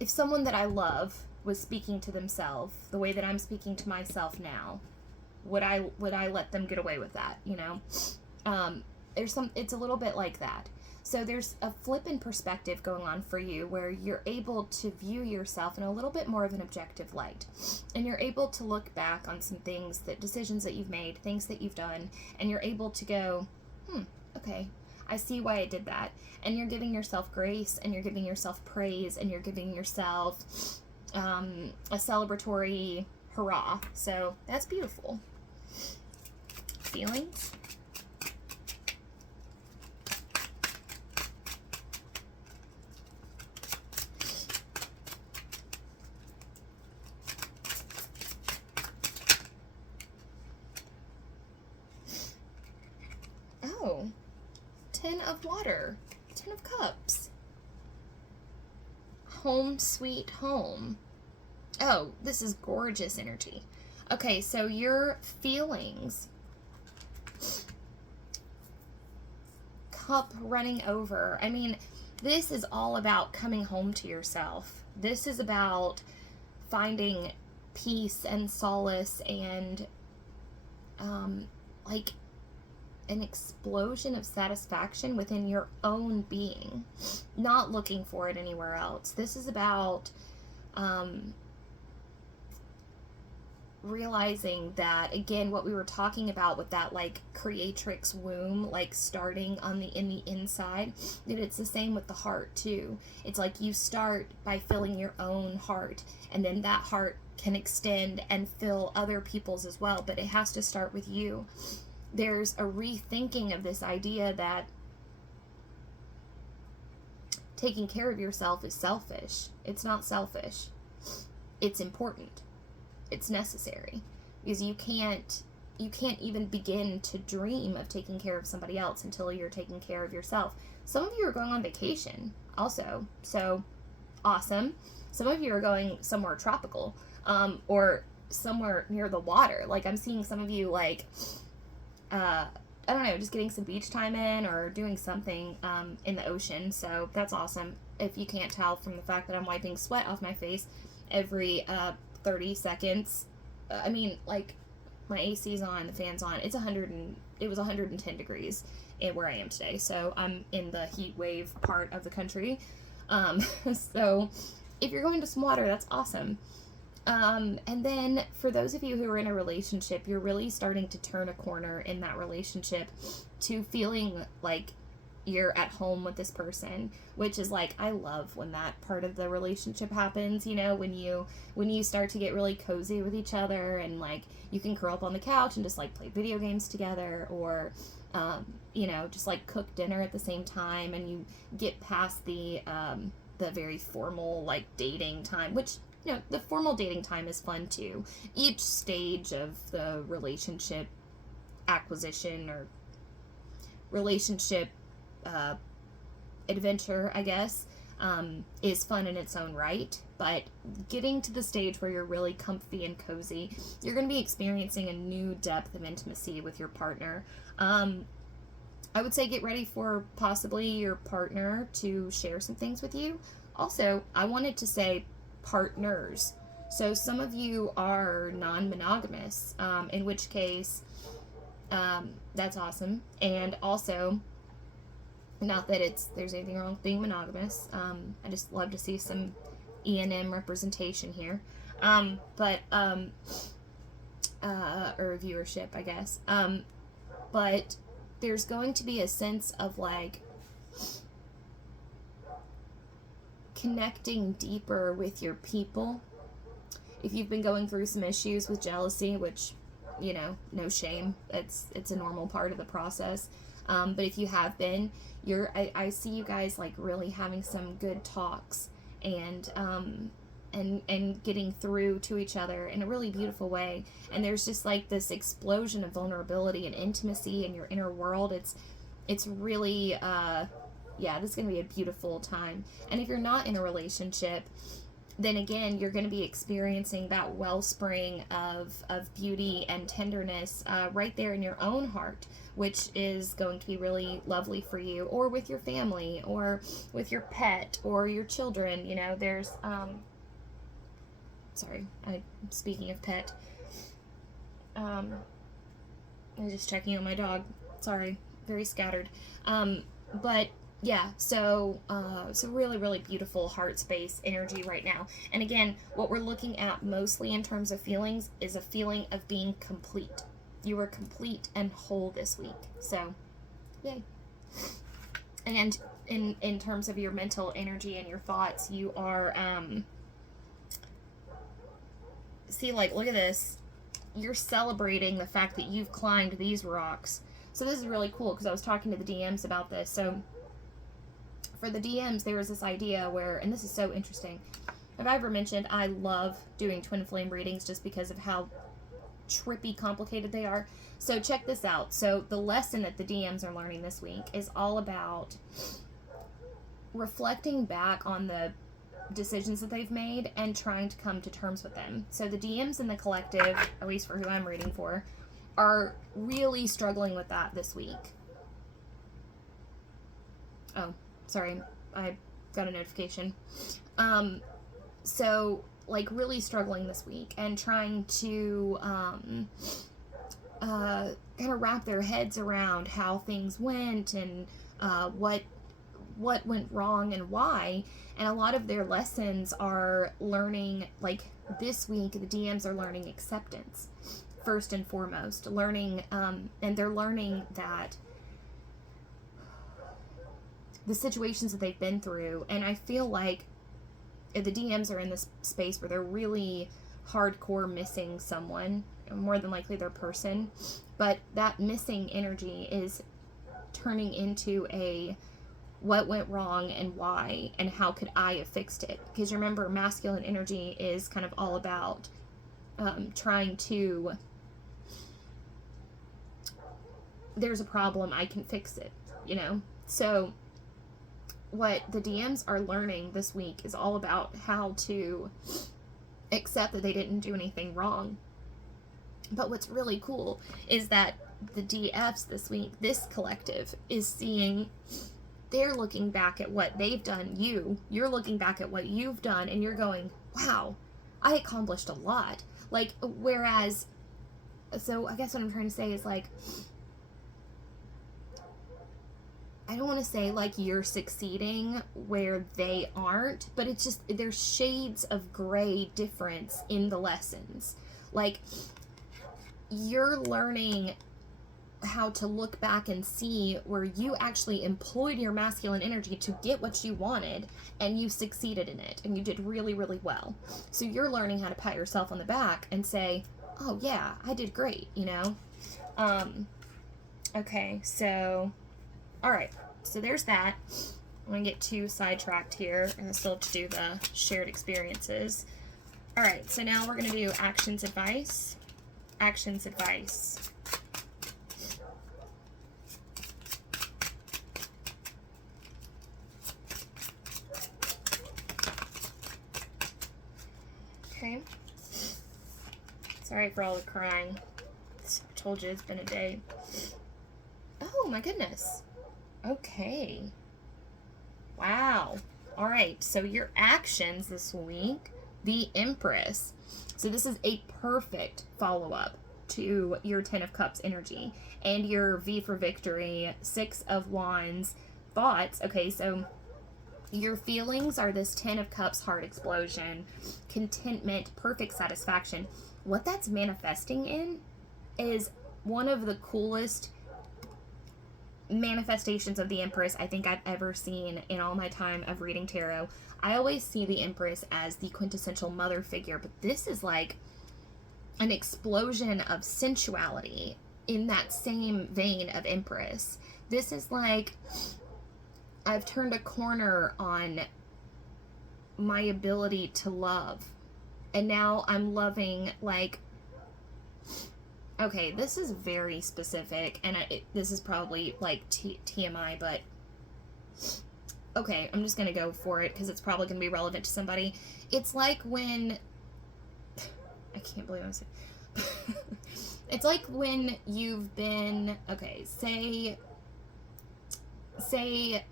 if someone that I love was speaking to themselves the way that I'm speaking to myself now, would I let them get away with that, you know? It's a little bit like that. So there's a flip in perspective going on for you where you're able to view yourself in a little bit more of an objective light. And you're able to look back on some things, decisions that you've made, things that you've done, and you're able to go, okay, I see why I did that. And you're giving yourself grace, and you're giving yourself praise, and you're giving yourself a celebratory hurrah. So that's beautiful. Feelings? Oh, 10 of water, 10 of cups. Home sweet home. Oh, this is gorgeous energy. Okay, so your feelings. Cup running over. I mean, this is all about coming home to yourself. This is about finding peace and solace and like an explosion of satisfaction within your own being, not looking for it anywhere else. This is about realizing that, again, what we were talking about with that like creatrix womb, like starting on in the inside, that it's the same with the heart too. It's like you start by filling your own heart, and then that heart can extend and fill other people's as well, but it has to start with you. There's a rethinking of this idea that taking care of yourself is selfish. It's not selfish. It's important. It's necessary, because you can't even begin to dream of taking care of somebody else until you're taking care of yourself. Some of you are going on vacation also, so awesome. Some of you are going somewhere tropical, or somewhere near the water. Like, I'm seeing some of you, like, I don't know, just getting some beach time in or doing something in the ocean. So that's awesome. If you can't tell from the fact that I'm wiping sweat off my face every 30 seconds. I mean, like, my AC's on, the fan's on. It was 110 degrees where I am today. So I'm in the heat wave part of the country. So if you're going to some water, that's awesome. And then for those of you who are in a relationship, you're really starting to turn a corner in that relationship to feeling like you're at home with this person, which is like, I love when that part of the relationship happens, you know, when you start to get really cozy with each other, and like you can curl up on the couch and just like play video games together, or you know, just like cook dinner at the same time, and you get past the very formal like dating time, which, you know, the formal dating time is fun too. Each stage of the relationship acquisition or relationship adventure, I guess, is fun in its own right. But getting to the stage where you're really comfy and cozy, you're going to be experiencing a new depth of intimacy with your partner. I would say get ready for possibly your partner to share some things with you. Also, I wanted to say partners. So some of you are non-monogamous, in which case that's awesome. And also, not that there's anything wrong with being monogamous. I just love to see some E&M representation here. Or viewership, I guess. But there's going to be a sense of like connecting deeper with your people. If you've been going through some issues with jealousy, which, you know, no shame, it's a normal part of the process. But if you have been, I see you guys like really having some good talks and getting through to each other in a really beautiful way. And there's just like this explosion of vulnerability and intimacy in your inner world. It's really, this is going to be a beautiful time. And if you're not in a relationship, then again, you're going to be experiencing that wellspring of beauty and tenderness right there in your own heart, which is going to be really lovely for you, or with your family, or with your pet, or your children. You know, there's, speaking of pet, I'm just checking on my dog. Sorry, very scattered. But yeah, so really, really beautiful heart space energy right now. And again, what we're looking at mostly in terms of feelings is a feeling of being complete. You were complete and whole this week. So, yay. And in terms of your mental energy and your thoughts, you are, see, like, look at this. You're celebrating the fact that you've climbed these rocks. So this is really cool, because I was talking to the DMs about this. So for the DMs, there was this idea where, and this is so interesting. Have I ever mentioned I love doing twin flame readings just because of how trippy complicated they are? So check this out. So the lesson that the DMs are learning this week is all about reflecting back on the decisions that they've made and trying to come to terms with them. So the DMs in the collective, at least for who I'm reading for, are really struggling with that this week. Oh, sorry, I got a notification. So, like, really struggling this week and trying to kind of wrap their heads around how things went and what went wrong and why. And a lot of their lessons are learning, like this week, the DMs are learning acceptance first and foremost, learning, and they're learning that the situations that they've been through, and I feel like the DMs are in this space where they're really hardcore missing someone, more than likely their person, but that missing energy is turning into a what went wrong and why, and how could I have fixed it? Because remember, masculine energy is kind of all about trying to, there's a problem, I can fix it, you know? So what the DMs are learning this week is all about how to accept that they didn't do anything wrong. But what's really cool is that the DFs this week, this collective, is seeing, they're looking back at what they've done. You're looking back at what you've done, and you're going, wow, I accomplished a lot. Like, whereas, so I guess what I'm trying to say is, like, I don't want to say, like, you're succeeding where they aren't, but it's just, there's shades of gray difference in the lessons. Like, you're learning how to look back and see where you actually employed your masculine energy to get what you wanted, and you succeeded in it, and you did really, really well. So you're learning how to pat yourself on the back and say, oh yeah, I did great, you know? Okay, so, all right, so there's that. I'm going to get too sidetracked here, and I still have to do the shared experiences. All right, so now we're going to do actions advice. Actions advice. Okay. Sorry for all the crying. I told you it's been a day. Oh my goodness. Okay. Wow. All right. So your actions this week, the Empress. So this is a perfect follow-up to your 10 of Cups energy and your V for Victory, 6 of Wands thoughts. Okay, so your feelings are this 10 of Cups heart explosion, contentment, perfect satisfaction. What that's manifesting in is one of the coolest manifestations of the Empress I think I've ever seen in all my time of reading tarot. I always see the Empress as the quintessential mother figure, but this is like an explosion of sensuality in that same vein of Empress. This is like, I've turned a corner on my ability to love, and now I'm loving, like, okay, this is very specific, and this is probably like TMI, but okay, I'm just gonna go for it because it's probably gonna be relevant to somebody. It's like when, I can't believe I'm saying, it's like when you've been, okay, say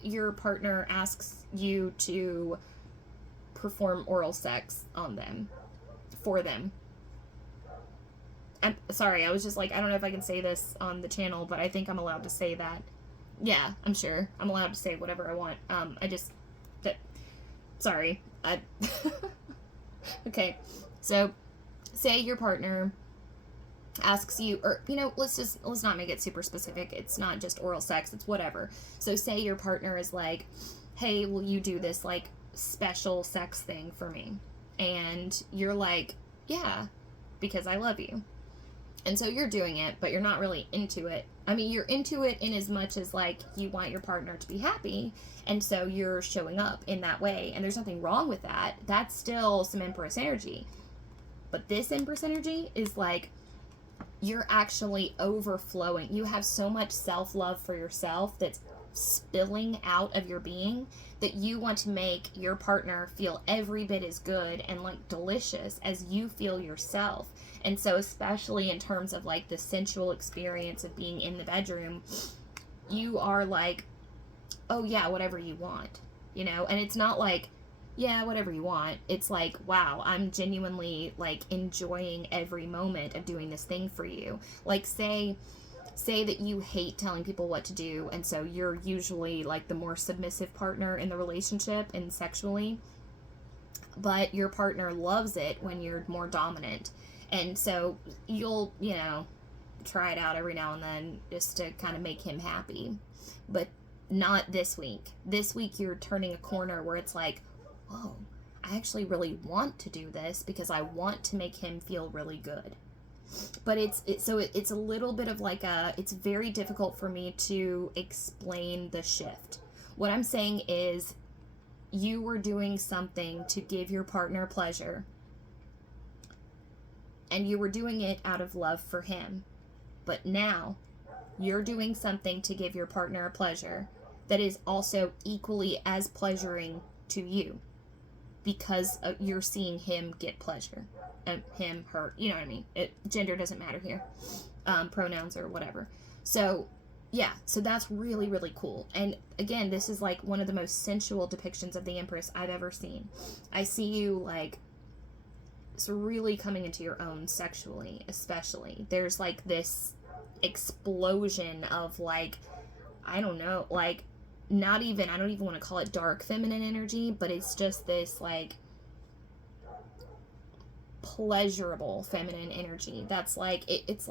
your partner asks you to perform oral sex on them, for them. I'm sorry, I was just like, I don't know if I can say this on the channel, but I think I'm allowed to say that. Yeah, I'm sure. I'm allowed to say whatever I want. Sorry. Okay, so say your partner asks you, or, you know, let's not make it super specific. It's not just oral sex, it's whatever. So say your partner is like, hey, will you do this, like, special sex thing for me? And you're like, yeah, because I love you. And so you're doing it, but you're not really into it. I mean, you're into it in as much as, like, you want your partner to be happy, and so you're showing up in that way, and there's nothing wrong with that. That's still some Empress energy. But this Empress energy is like, you're actually overflowing. You have so much self-love for yourself that's spilling out of your being that you want to make your partner feel every bit as good and, like, delicious as you feel yourself. And so especially in terms of, like, the sensual experience of being in the bedroom, you are like, oh yeah, whatever you want. you know? And it's not like, yeah, whatever you want. It's like, wow, I'm genuinely like enjoying every moment of doing this thing for you. Like, say that you hate telling people what to do, and so you're usually like the more submissive partner in the relationship and sexually, but your partner loves it when you're more dominant. And so you'll, you know, try it out every now and then just to kind of make him happy. But not this week. This week you're turning a corner where it's like, whoa, I actually really want to do this because I want to make him feel really good. But it's a little bit of like it's very difficult for me to explain the shift. What I'm saying is, you were doing something to give your partner pleasure, and you were doing it out of love for him. But now you're doing something to give your partner a pleasure that is also equally as pleasuring to you, because you're seeing him get pleasure. Him, her, you know what I mean? Gender doesn't matter here. Pronouns or whatever. So, yeah, so that's really, really cool. And again, this is like one of the most sensual depictions of the Empress I've ever seen. I see you like, it's really coming into your own sexually, especially. There's like this explosion of like, I don't know, like, I don't even want to call it dark feminine energy, but it's just this like pleasurable feminine energy that's like it's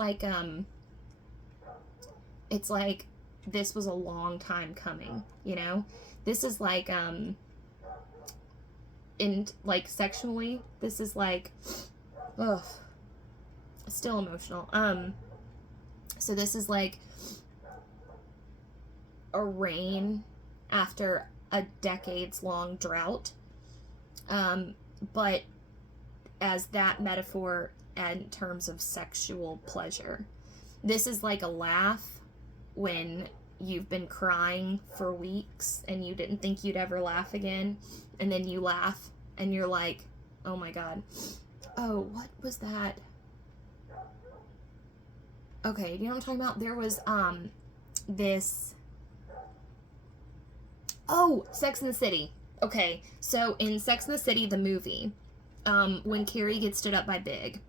like this was a long time coming, you know? This is like in like sexually, this is like, ugh, still emotional. So this is like a rain after a decades long drought, but as that metaphor in terms of sexual pleasure. This is like a laugh when you've been crying for weeks and you didn't think you'd ever laugh again, and then you laugh and you're like, oh my god. Oh, what was that? Okay, do you know what I'm talking about? There was this, oh, Sex and the City. Okay, so in Sex and the City, the movie, when Carrie gets stood up by Big,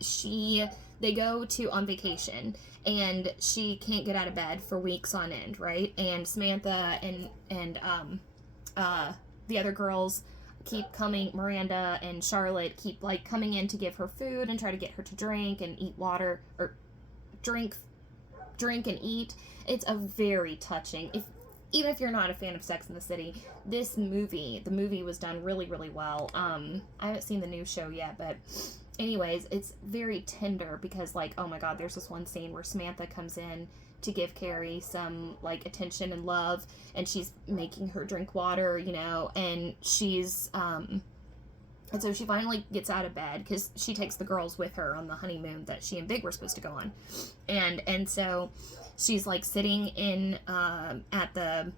they go on vacation, and she can't get out of bed for weeks on end, right? And Samantha and the other girls keep coming, Miranda and Charlotte keep like coming in to give her food and try to get her to drink and eat water, or drink and eat. It's a very touching, even if you're not a fan of Sex and the City, the movie was done really, really well. I haven't seen the new show yet, but anyways, it's very tender because, like, oh my god, there's this one scene where Samantha comes in to give Carrie some, like, attention and love, and she's making her drink water, you know, and and so she finally gets out of bed because she takes the girls with her on the honeymoon that she and Big were supposed to go on, and so she's like sitting in at the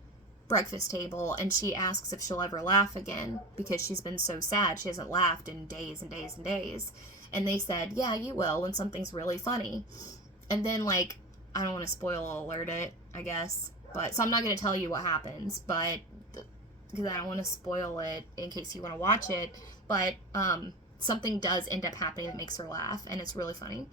breakfast table, and she asks if she'll ever laugh again because she's been so sad. She hasn't laughed in days and days and days. And they said, yeah, you will when something's really funny. And then, like, I don't want to spoil alert it, I guess, but so I'm not going to tell you what happens, but because I don't want to spoil it in case you want to watch it, but something does end up happening that makes her laugh, and it's really funny.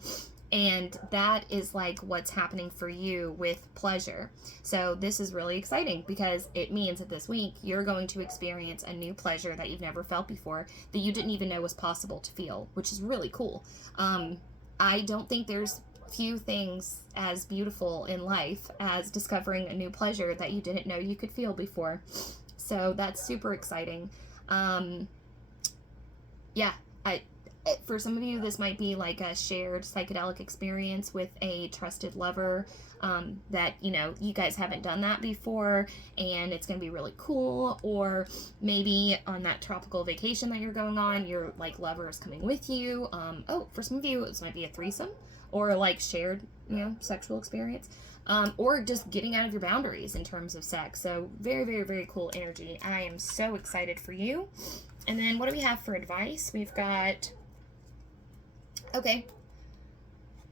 And that is like what's happening for you with pleasure. So this is really exciting because it means that this week you're going to experience a new pleasure that you've never felt before, that you didn't even know was possible to feel, which is really cool. I don't think there's few things as beautiful in life as discovering a new pleasure that you didn't know you could feel before. So that's super exciting. For some of you, this might be like a shared psychedelic experience with a trusted lover, that, you know, you guys haven't done that before, and it's going to be really cool. Or maybe on that tropical vacation that you're going on, your, like, lover is coming with you. For some of you, this might be a threesome, or, like, shared, you know, sexual experience. Or just getting out of your boundaries in terms of sex. So very, very, very cool energy. I am so excited for you. And then what do we have for advice? We've got... Okay,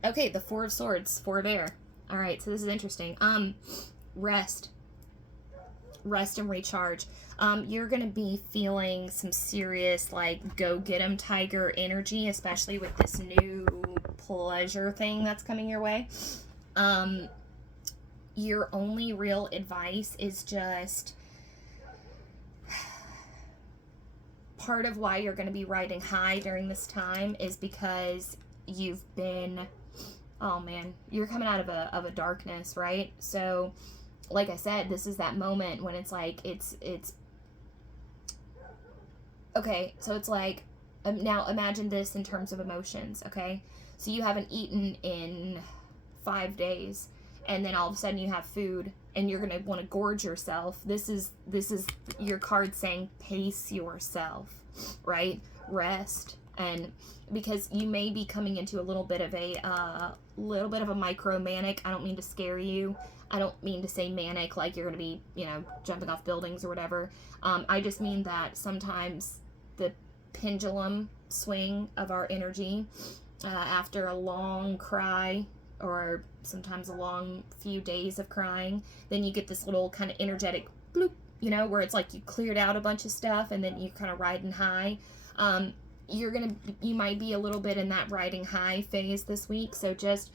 the Four of Swords, for a bear. Alright, so this is interesting. Rest. rest and recharge. You're going to be feeling some serious, like, go get 'em tiger energy, especially with this new pleasure thing that's coming your way. Your only real advice is just, part of why you're going to be riding high during this time is because you've been, oh man, you're coming out of a darkness, right? So, like I said, this is that moment when it's like, it's, okay, so it's like, now imagine this in terms of emotions, okay? So you haven't eaten in 5 days, and then all of a sudden you have food, and you're going to want to gorge yourself. This is your card saying pace yourself, right? Rest. And because you may be coming into a little bit of a micro manic. I don't mean to scare you. I don't mean to say manic like you're going to be, jumping off buildings or whatever. I just mean that sometimes the pendulum swing of our energy after a long cry, or sometimes a long few days of crying, then you get this little kind of energetic bloop, where it's like you cleared out a bunch of stuff and then you're kind of riding high. You might be a little bit in that riding high phase this week, so just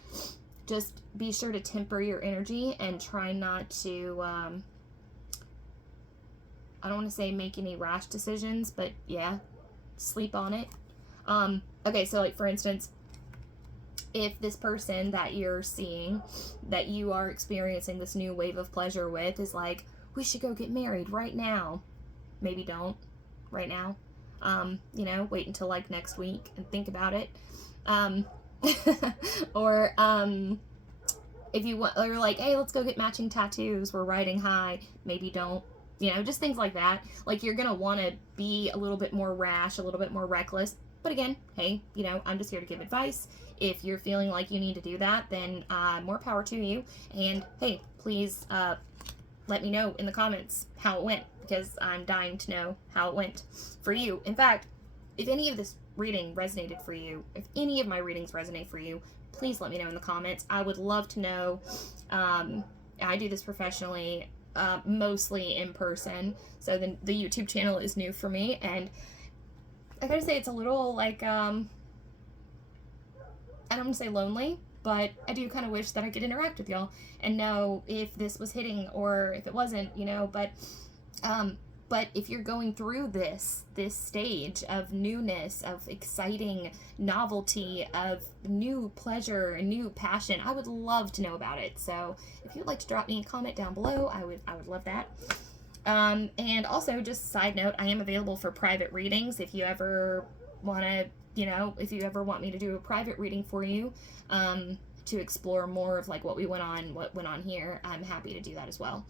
be sure to temper your energy and try not to, I don't want to say make any rash decisions, but yeah, sleep on it. Okay, so like for instance, if this person that you're seeing, that you are experiencing this new wave of pleasure with, is like, we should go get married right now, maybe don't right now. Wait until like next week and think about it. Or if you want, or like, hey, let's go get matching tattoos, we're riding high, maybe don't. Just things like that. Like, you're gonna want to be a little bit more rash, a little bit more reckless. But again, hey, I'm just here to give advice. If you're feeling like you need to do that, then more power to you. And hey, please let me know in the comments how it went, because I'm dying to know how it went for you. In fact, if any of this reading resonated for you, if any of my readings resonate for you, please let me know in the comments. I would love to know. I do this professionally, mostly in person, so the YouTube channel is new for me, and I gotta say, it's a little like, I don't want to say lonely, but I do kind of wish that I could interact with y'all and know if this was hitting or if it wasn't, but if you're going through this stage of newness, of exciting novelty, of new pleasure and new passion, I would love to know about it. So if you'd like to drop me a comment down below, I would love that. And also, just side note, I am available for private readings. If you ever want to, if you ever want me to do a private reading for you, to explore more of like what went on here, I'm happy to do that as well.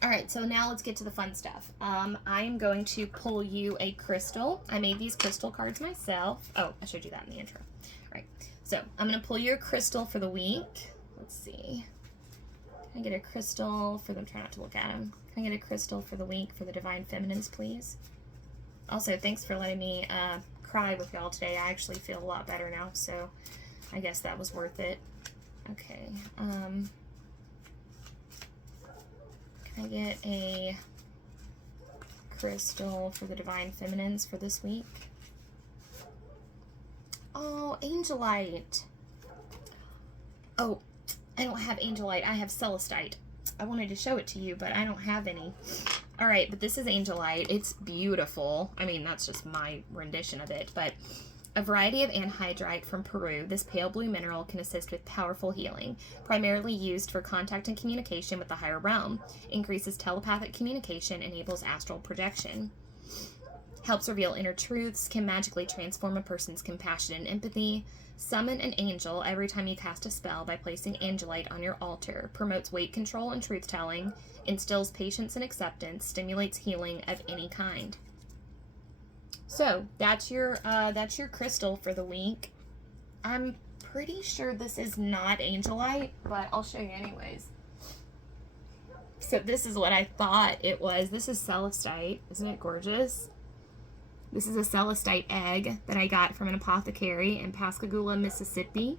All right, so now let's get to the fun stuff. I'm going to pull you a crystal. I made these crystal cards myself. Oh, I showed you that in the intro. All right, so I'm going to pull you a crystal for the week. Let's see. Can I get a crystal for them? Try not to look at them. Can I get a crystal for the week for the Divine Feminines, please? Also, thanks for letting me cry with y'all today. I actually feel a lot better now, so I guess that was worth it. Okay. Can I get a crystal for the Divine Feminines for this week? Oh, Angelite. Oh, I don't have Angelite. I have Celestite. I wanted to show it to you, but I don't have any. All right, but this is Angelite. It's beautiful. I mean, that's just my rendition of it, but a variety of anhydrite from Peru, this pale blue mineral can assist with powerful healing, primarily used for contact and communication with the higher realm, increases telepathic communication, enables astral projection, helps reveal inner truths, can magically transform a person's compassion and empathy, summon an angel every time you cast a spell by placing Angelite on your altar, promotes weight control and truth-telling, instills patience and acceptance, stimulates healing of any kind. So that's your crystal for the week. I'm pretty sure this is not Angelite, but I'll show you anyways. So this is what I thought it was. This is Celestite. Isn't it gorgeous? This is a Celestite egg that I got from an apothecary in Pascagoula, Mississippi.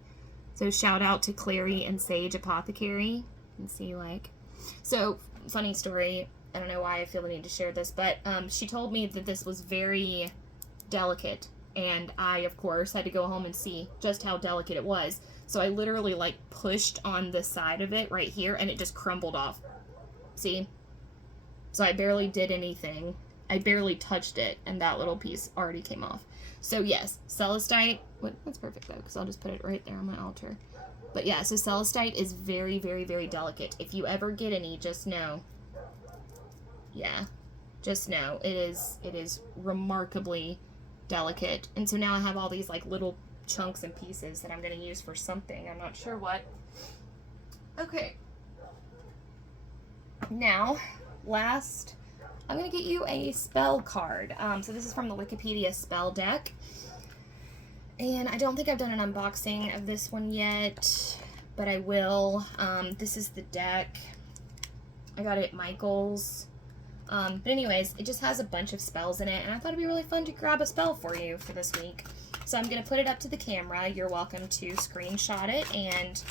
So shout out to Clary and Sage Apothecary. You can see, like, so funny story. I don't know why I feel the need to share this, but she told me that this was very delicate, and I, of course, had to go home and see just how delicate it was. So I literally, like, pushed on the side of it right here, and it just crumbled off. See? So I barely did anything. I barely touched it, and that little piece already came off. So yes, celestite, that's perfect though, because I'll just put it right there on my altar. But yeah, so celestite is very, very, very delicate. If you ever get any, just know, yeah, just know, it is remarkably delicate. And so now I have all these like little chunks and pieces that I'm going to use for something. I'm not sure what. Okay. Now, last, I'm going to get you a spell card. So this is from the Wikipedia spell deck. And I don't think I've done an unboxing of this one yet, but I will. This is the deck. I got it at Michael's. But anyways, it just has a bunch of spells in it, and I thought it'd be really fun to grab a spell for you for this week. So I'm going to put it up to the camera. You're welcome to screenshot it, and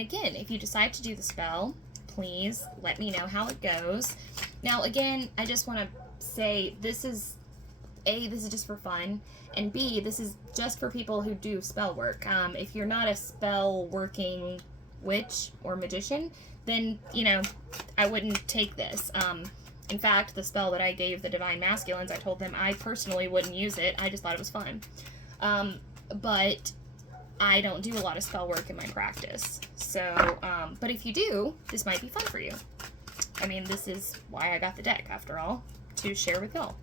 again, if you decide to do the spell, please let me know how it goes. Now, again, I just want to say this is, A, this is just for fun, and B, this is just for people who do spell work. If you're not a spell working witch or magician, then, you know, I wouldn't take this. In fact, the spell that I gave the Divine Masculines, I told them I personally wouldn't use it. I just thought it was fun. But I don't do a lot of spell work in my practice. So, but if you do, this might be fun for you. I mean, this is why I got the deck, after all, to share with y'all.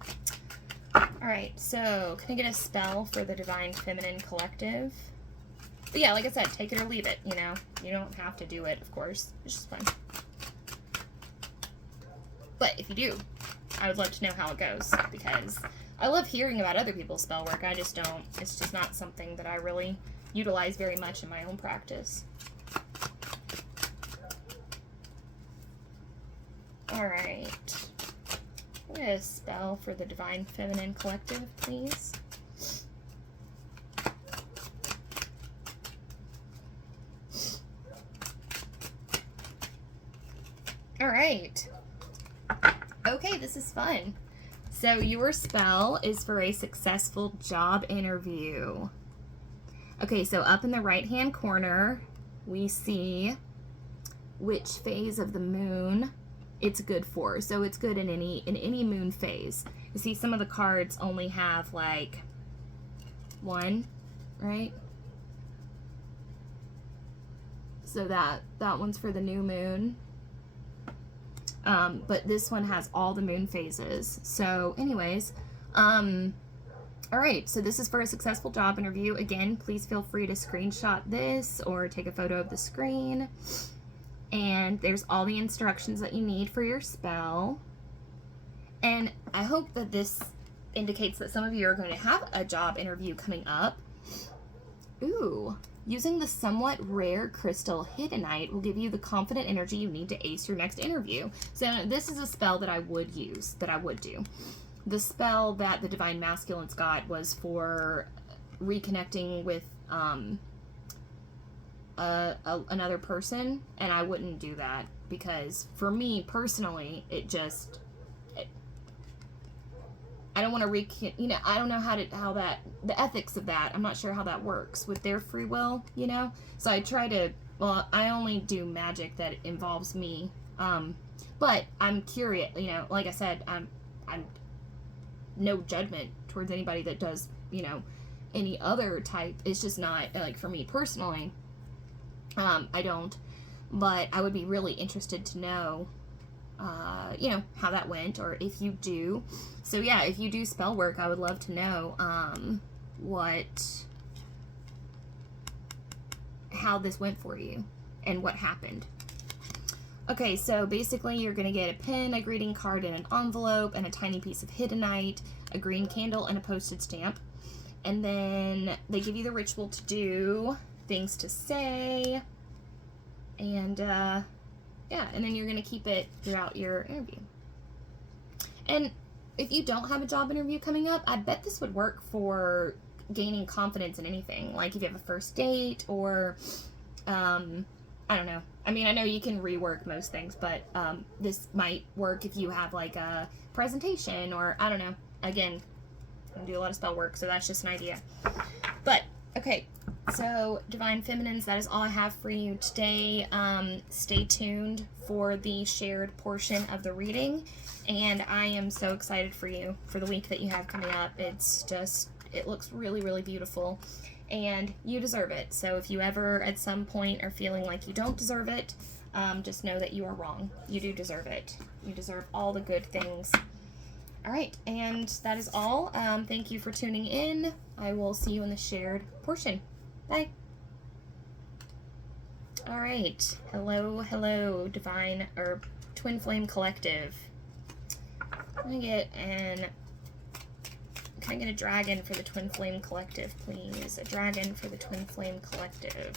Alright, so, can I get a spell for the Divine Feminine Collective? But yeah, like I said, take it or leave it, you know. You don't have to do it, of course. It's just fun. But if you do, I would love to know how it goes, because I love hearing about other people's spell work. I just don't, it's just not something that I really utilize very much in my own practice. Alright. Get a spell for the Divine Feminine Collective, please. Alright. Okay, this is fun. So your spell is for a successful job interview. Okay, so up in the right-hand corner, we see which phase of the moon it's good for. So it's good in any moon phase. You see some of the cards only have like one, right? So that one's for the new moon. But this one has all the moon phases. So anyways, alright, so this is for a successful job interview. Again, please feel free to screenshot this or take a photo of the screen. And there's all the instructions that you need for your spell. And I hope that this indicates that some of you are going to have a job interview coming up. Ooh. Using the somewhat rare crystal Hiddenite will give you the confident energy you need to ace your next interview. So this is a spell that I would use, that I would do. The spell that the Divine Masculines got was for reconnecting with another person, and I wouldn't do that because for me personally, I don't want to I don't know how the ethics of that, I'm not sure how that works with their free will, you know? So I try to, well, I only do magic that involves me. But I'm curious, you know, like I said, I'm no judgment towards anybody that does, you know, any other type. It's just not, like, for me personally, I don't, but I would be really interested to know, you know, how that went, or if you do. So yeah, if you do spell work, I would love to know how this went for you and what happened. Okay, so basically you're going to get a pen, a greeting card, and an envelope, and a tiny piece of Hiddenite, a green candle, and a postage stamp. And then they give you the ritual to do, things to say, and yeah, and then you're going to keep it throughout your interview. And if you don't have a job interview coming up, I bet this would work for gaining confidence in anything. Like if you have a first date, or, I don't know, I mean, I know you can rework most things, but this might work if you have like a presentation or I don't know. Again, I do a lot of spell work, so that's just an idea. But okay, so Divine Feminines, that is all I have for you today. Stay tuned for the shared portion of the reading, and I am so excited for you for the week that you have coming up. It's just, it looks really, really beautiful, and you deserve it. So if you ever at some point are feeling like you don't deserve it, just know that you are wrong. You do deserve it. You deserve all the good things. All right, and that is all. Thank you for tuning in. I will see you in the shared portion. Bye. All right, hello, Divine or Twin Flame Collective. Can I get a dragon for the Twin Flame Collective, please? A dragon for the Twin Flame Collective.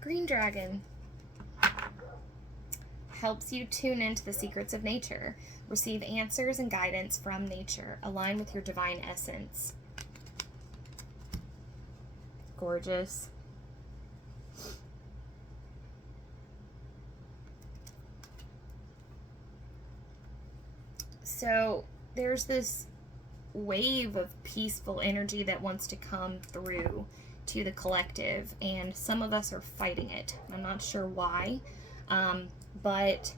Green dragon. Helps you tune into the secrets of nature. Receive answers and guidance from nature. Align with your divine essence. Gorgeous. So there's this wave of peaceful energy that wants to come through to the collective, and some of us are fighting it. I'm not sure why, but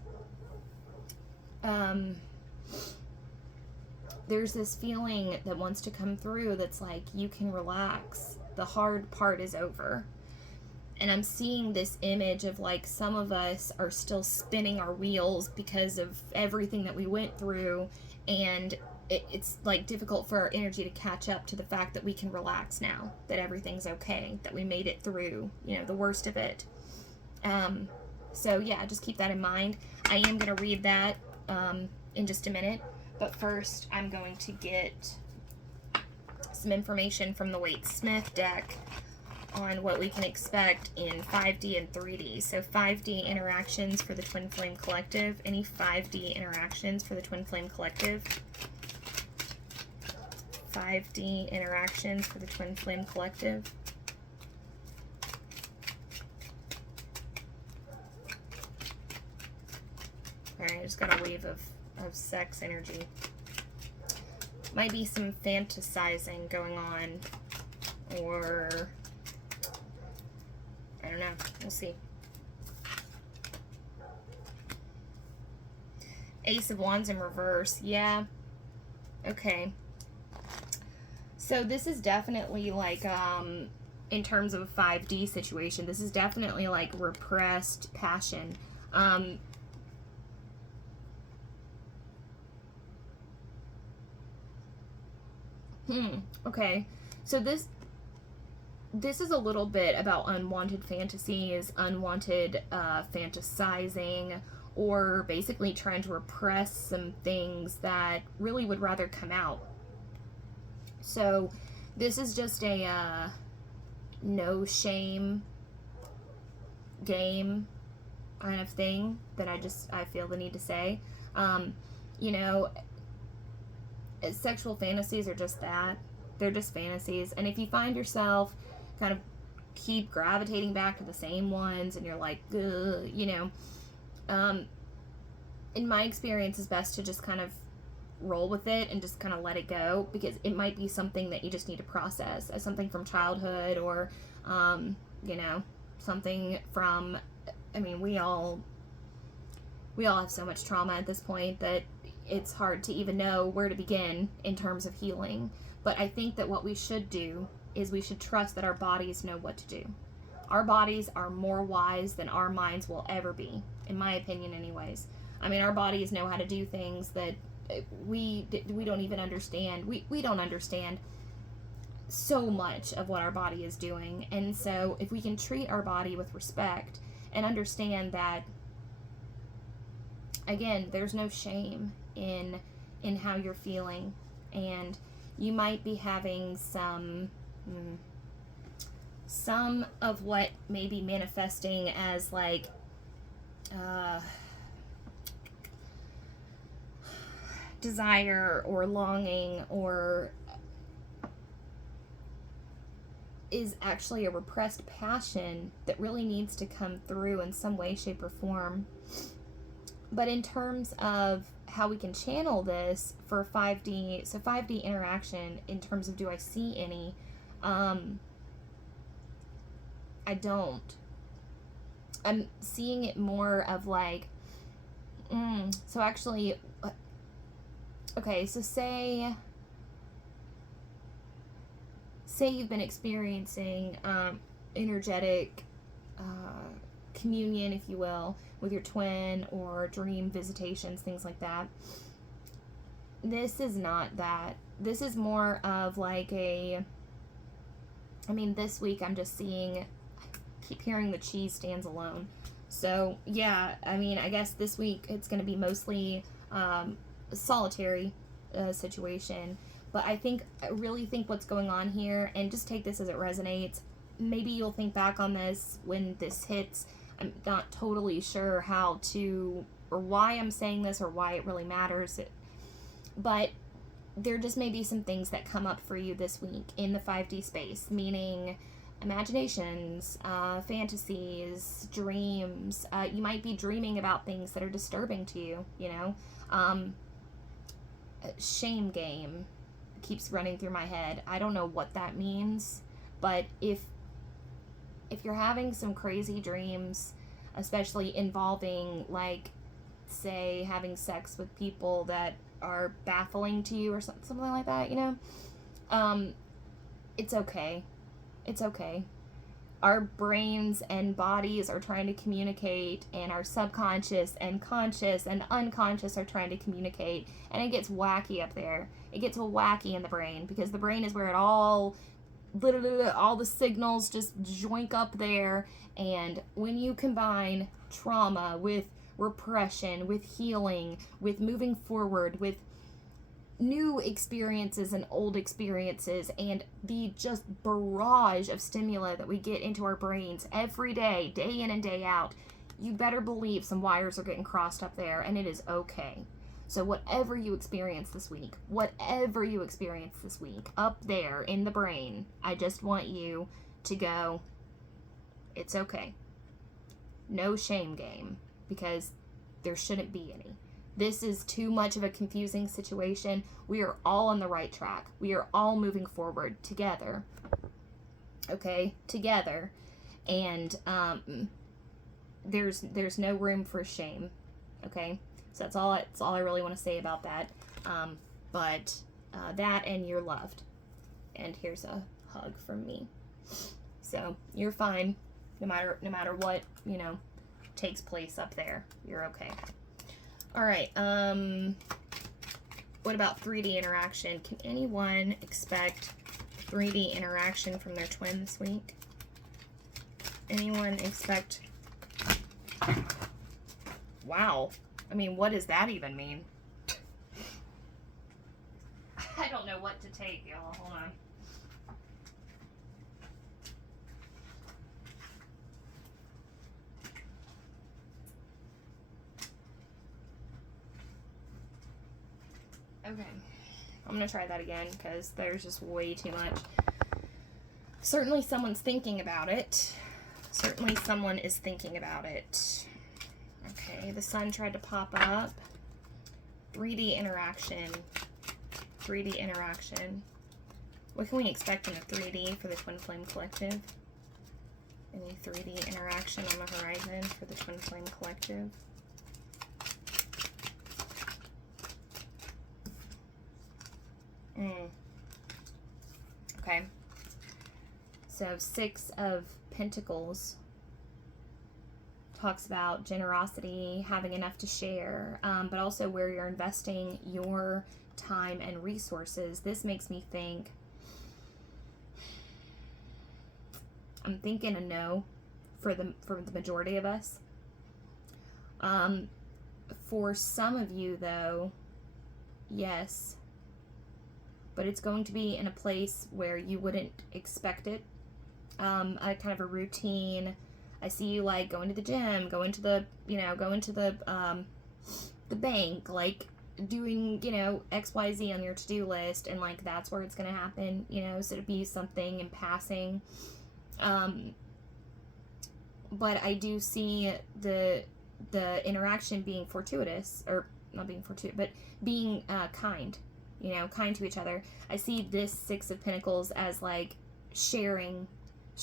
there's this feeling that wants to come through that's like, you can relax. The hard part is over. And I'm seeing this image of like some of us are still spinning our wheels because of everything that we went through, and it's like difficult for our energy to catch up to the fact that we can relax now, that everything's okay, that we made it through, you know, the worst of it. So yeah, just keep that in mind. I am going to read that in just a minute, but first I'm going to get some information from the Waite Smith deck on what we can expect in 5D and 3D. So 5D interactions for the Twin Flame Collective. Any 5D interactions for the Twin Flame Collective? 5D interactions for the Twin Flame Collective. Alright, I just got a wave of sex energy. Might be some fantasizing going on, or I don't know. We'll see. Ace of Wands in reverse. Yeah. Okay. So this is definitely like, in terms of a 5D situation, this is definitely like repressed passion. Okay. So this is a little bit about unwanted fantasies, unwanted fantasizing, or basically trying to repress some things that really would rather come out. So this is just a no shame game kind of thing that I feel the need to say. You know, sexual fantasies are just that. They're just fantasies. And if you find yourself kind of keep gravitating back to the same ones and you're like, ugh, you know, in my experience, it's best to just kind of roll with it and just kind of let it go, because it might be something that you just need to process as something from childhood, or, you know, something from, I mean, we all have so much trauma at this point that it's hard to even know where to begin in terms of healing. But I think that what we should do is we should trust that our bodies know what to do. Our bodies are more wise than our minds will ever be, in my opinion anyways. I mean, our bodies know how to do things that we don't even understand. We don't understand so much of what our body is doing. And so if we can treat our body with respect and understand that, again, there's no shame in how you're feeling, and you might be having some of what may be manifesting as like desire or longing or is actually a repressed passion that really needs to come through in some way, shape, or form. But in terms of how we can channel this for 5D, so 5D interaction, in terms of do I see any, I don't. I'm seeing it more of like, so actually, okay, so say you've been experiencing energetic communion, if you will, with your twin, or dream visitations, things like that. This is not that. This is more of like this week I'm just seeing, I keep hearing the cheese stands alone. So yeah, I guess this week it's going to be mostly a solitary situation. But I really think what's going on here, and just take this as it resonates, maybe you'll think back on this when this hits. I'm not totally sure how to, or why I'm saying this, or why it really matters. But there just may be some things that come up for you this week in the 5D space, meaning imaginations, fantasies, dreams. You might be dreaming about things that are disturbing to you, shame game keeps running through my head. I don't know what that means, but if you're having some crazy dreams, especially involving, like, say, having sex with people that are baffling to you or something like that, it's okay. It's okay. Our brains and bodies are trying to communicate, and our subconscious and conscious and unconscious are trying to communicate, and it gets wacky up there. It gets wacky in the brain, because the brain is where it all the signals just joink up there. And when you combine trauma with repression, with healing, with moving forward, with new experiences and old experiences, and the just barrage of stimuli that we get into our brains every day, day in and day out, you better believe some wires are getting crossed up there, and it is okay. So whatever you experience this week, up there in the brain, I just want you to go, it's okay. No shame game, because there shouldn't be any. This is too much of a confusing situation. We are all on the right track. We are all moving forward together. Okay? Together. And there's no room for shame. Okay? So that's all I really want to say about that. But that, and you're loved. And here's a hug from me. So you're fine, no matter what, takes place up there. You're okay. All right. What about 3D interaction? Can anyone expect 3D interaction from their twin this week? Anyone expect? Wow. What does that even mean? I don't know what to take, y'all. Hold on. Okay. I'm going to try that again, because there's just way too much. Certainly someone's thinking about it. Certainly someone is thinking about it. Okay, the sun tried to pop up. 3D interaction. 3D interaction. What can we expect in a 3D for the Twin Flame Collective? Any 3D interaction on the horizon for the Twin Flame Collective? Okay. So 6 of Pentacles talks about generosity, having enough to share, but also where you're investing your time and resources. This makes me think, I'm thinking a no for the majority of us. For some of you, though, yes. But it's going to be in a place where you wouldn't expect it. A kind of a routine. I see you like going to the gym, going to the bank, like doing, you know, XYZ on your to-do list, and like that's where it's going to happen, you know, so it'd be something in passing. But I do see the interaction being fortuitous, or not being fortuitous, but being kind, you know, kind to each other. I see this Six of Pentacles as like sharing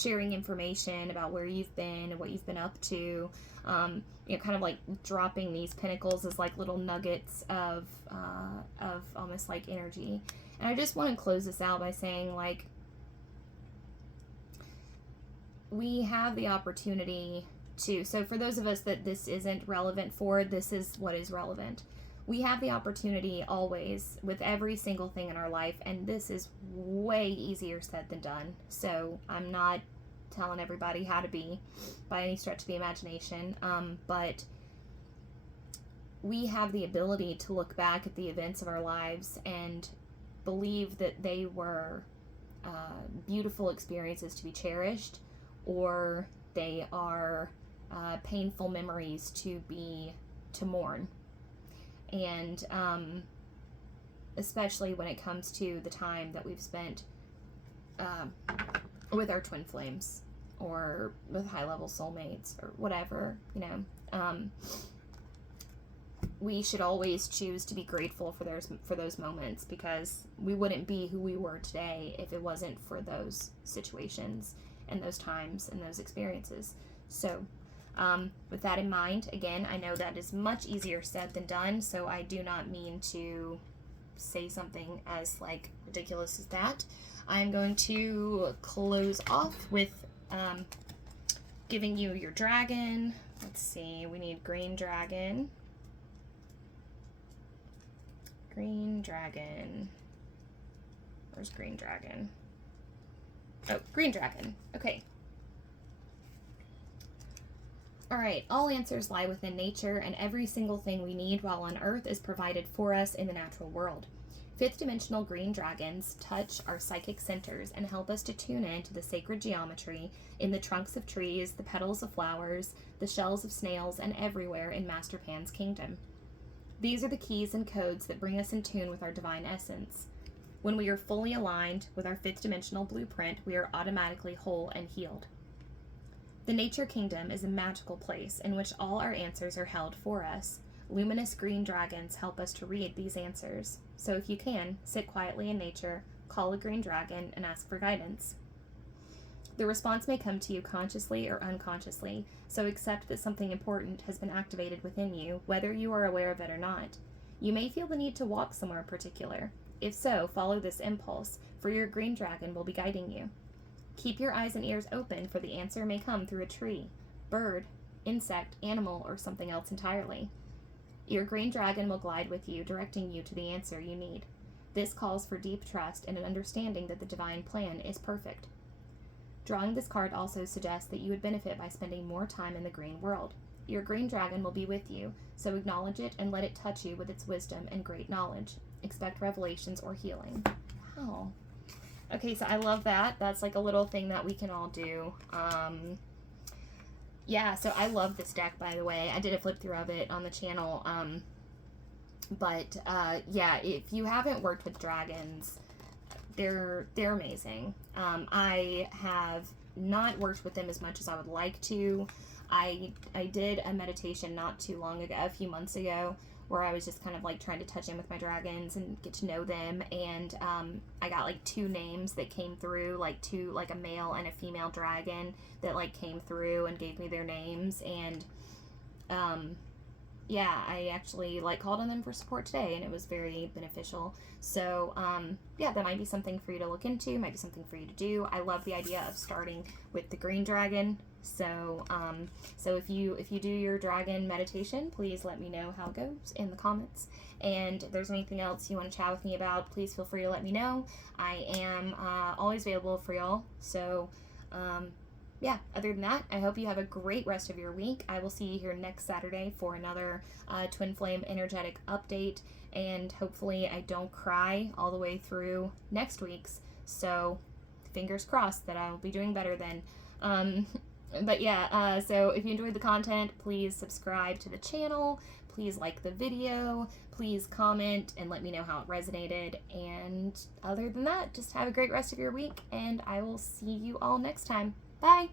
information about where you've been and what you've been up to. You know, kind of like dropping these pentacles as like little nuggets of almost like energy. And I just want to close this out by saying, like, we have the opportunity to, so for those of us that this isn't relevant for, this is what is relevant. We have the opportunity always with every single thing in our life, and this is way easier said than done. So I'm not telling everybody how to be by any stretch of the imagination, but we have the ability to look back at the events of our lives and believe that they were beautiful experiences to be cherished, or they are painful memories to mourn. And especially when it comes to the time that we've spent with our twin flames, or with high-level soulmates, or whatever, you know. We should always choose to be grateful for those moments, because we wouldn't be who we were today if it wasn't for those situations and those times and those experiences. So with that in mind, again, I know that is much easier said than done, so I do not mean to say something as like ridiculous as that. I'm going to close off with giving you your dragon. Let's see, we need green dragon. Green dragon. Where's green dragon? Oh, green dragon. Okay. Alright, all answers lie within nature, and every single thing we need while on Earth is provided for us in the natural world. Fifth dimensional green dragons touch our psychic centers and help us to tune in to the sacred geometry in the trunks of trees, the petals of flowers, the shells of snails, and everywhere in Master Pan's kingdom. These are the keys and codes that bring us in tune with our divine essence. When we are fully aligned with our fifth dimensional blueprint, we are automatically whole and healed. The nature kingdom is a magical place in which all our answers are held for us. Luminous green dragons help us to read these answers. So if you can, sit quietly in nature, call a green dragon, and ask for guidance. The response may come to you consciously or unconsciously, so accept that something important has been activated within you, whether you are aware of it or not. You may feel the need to walk somewhere particular. If so, follow this impulse, for your green dragon will be guiding you. Keep your eyes and ears open, for the answer may come through a tree, bird, insect, animal, or something else entirely. Your green dragon will glide with you, directing you to the answer you need. This calls for deep trust and an understanding that the divine plan is perfect. Drawing this card also suggests that you would benefit by spending more time in the green world. Your green dragon will be with you, so acknowledge it and let it touch you with its wisdom and great knowledge. Expect revelations or healing. Wow. Okay, so I love that. That's like a little thing that we can all do. Yeah, so I love this deck, by the way. I did a flip through of it on the channel. But yeah, if you haven't worked with dragons, they're amazing. I have not worked with them as much as I would like to. I did a meditation not too long ago, a few months ago, where I was just kind of like trying to touch in with my dragons and get to know them, and I got like two names that came through, like a male and a female dragon that like came through and gave me their names, and yeah, I actually like called on them for support today, and it was very beneficial. So yeah, that might be something for you to look into, might be something for you to do. I love the idea of starting with the green dragon. So so if you do your dragon meditation, please let me know how it goes in the comments. And if there's anything else you want to chat with me about, please feel free to let me know. I am always available for y'all. So yeah, other than that, I hope you have a great rest of your week. I will see you here next Saturday for another Twin Flame energetic update, and hopefully I don't cry all the way through next week's. So fingers crossed that I'll be doing better then. But yeah, so if you enjoyed the content, please subscribe to the channel. please like the video, please comment and let me know how it resonated. And other than that, just have a great rest of your week, and I will see you all next time. Bye!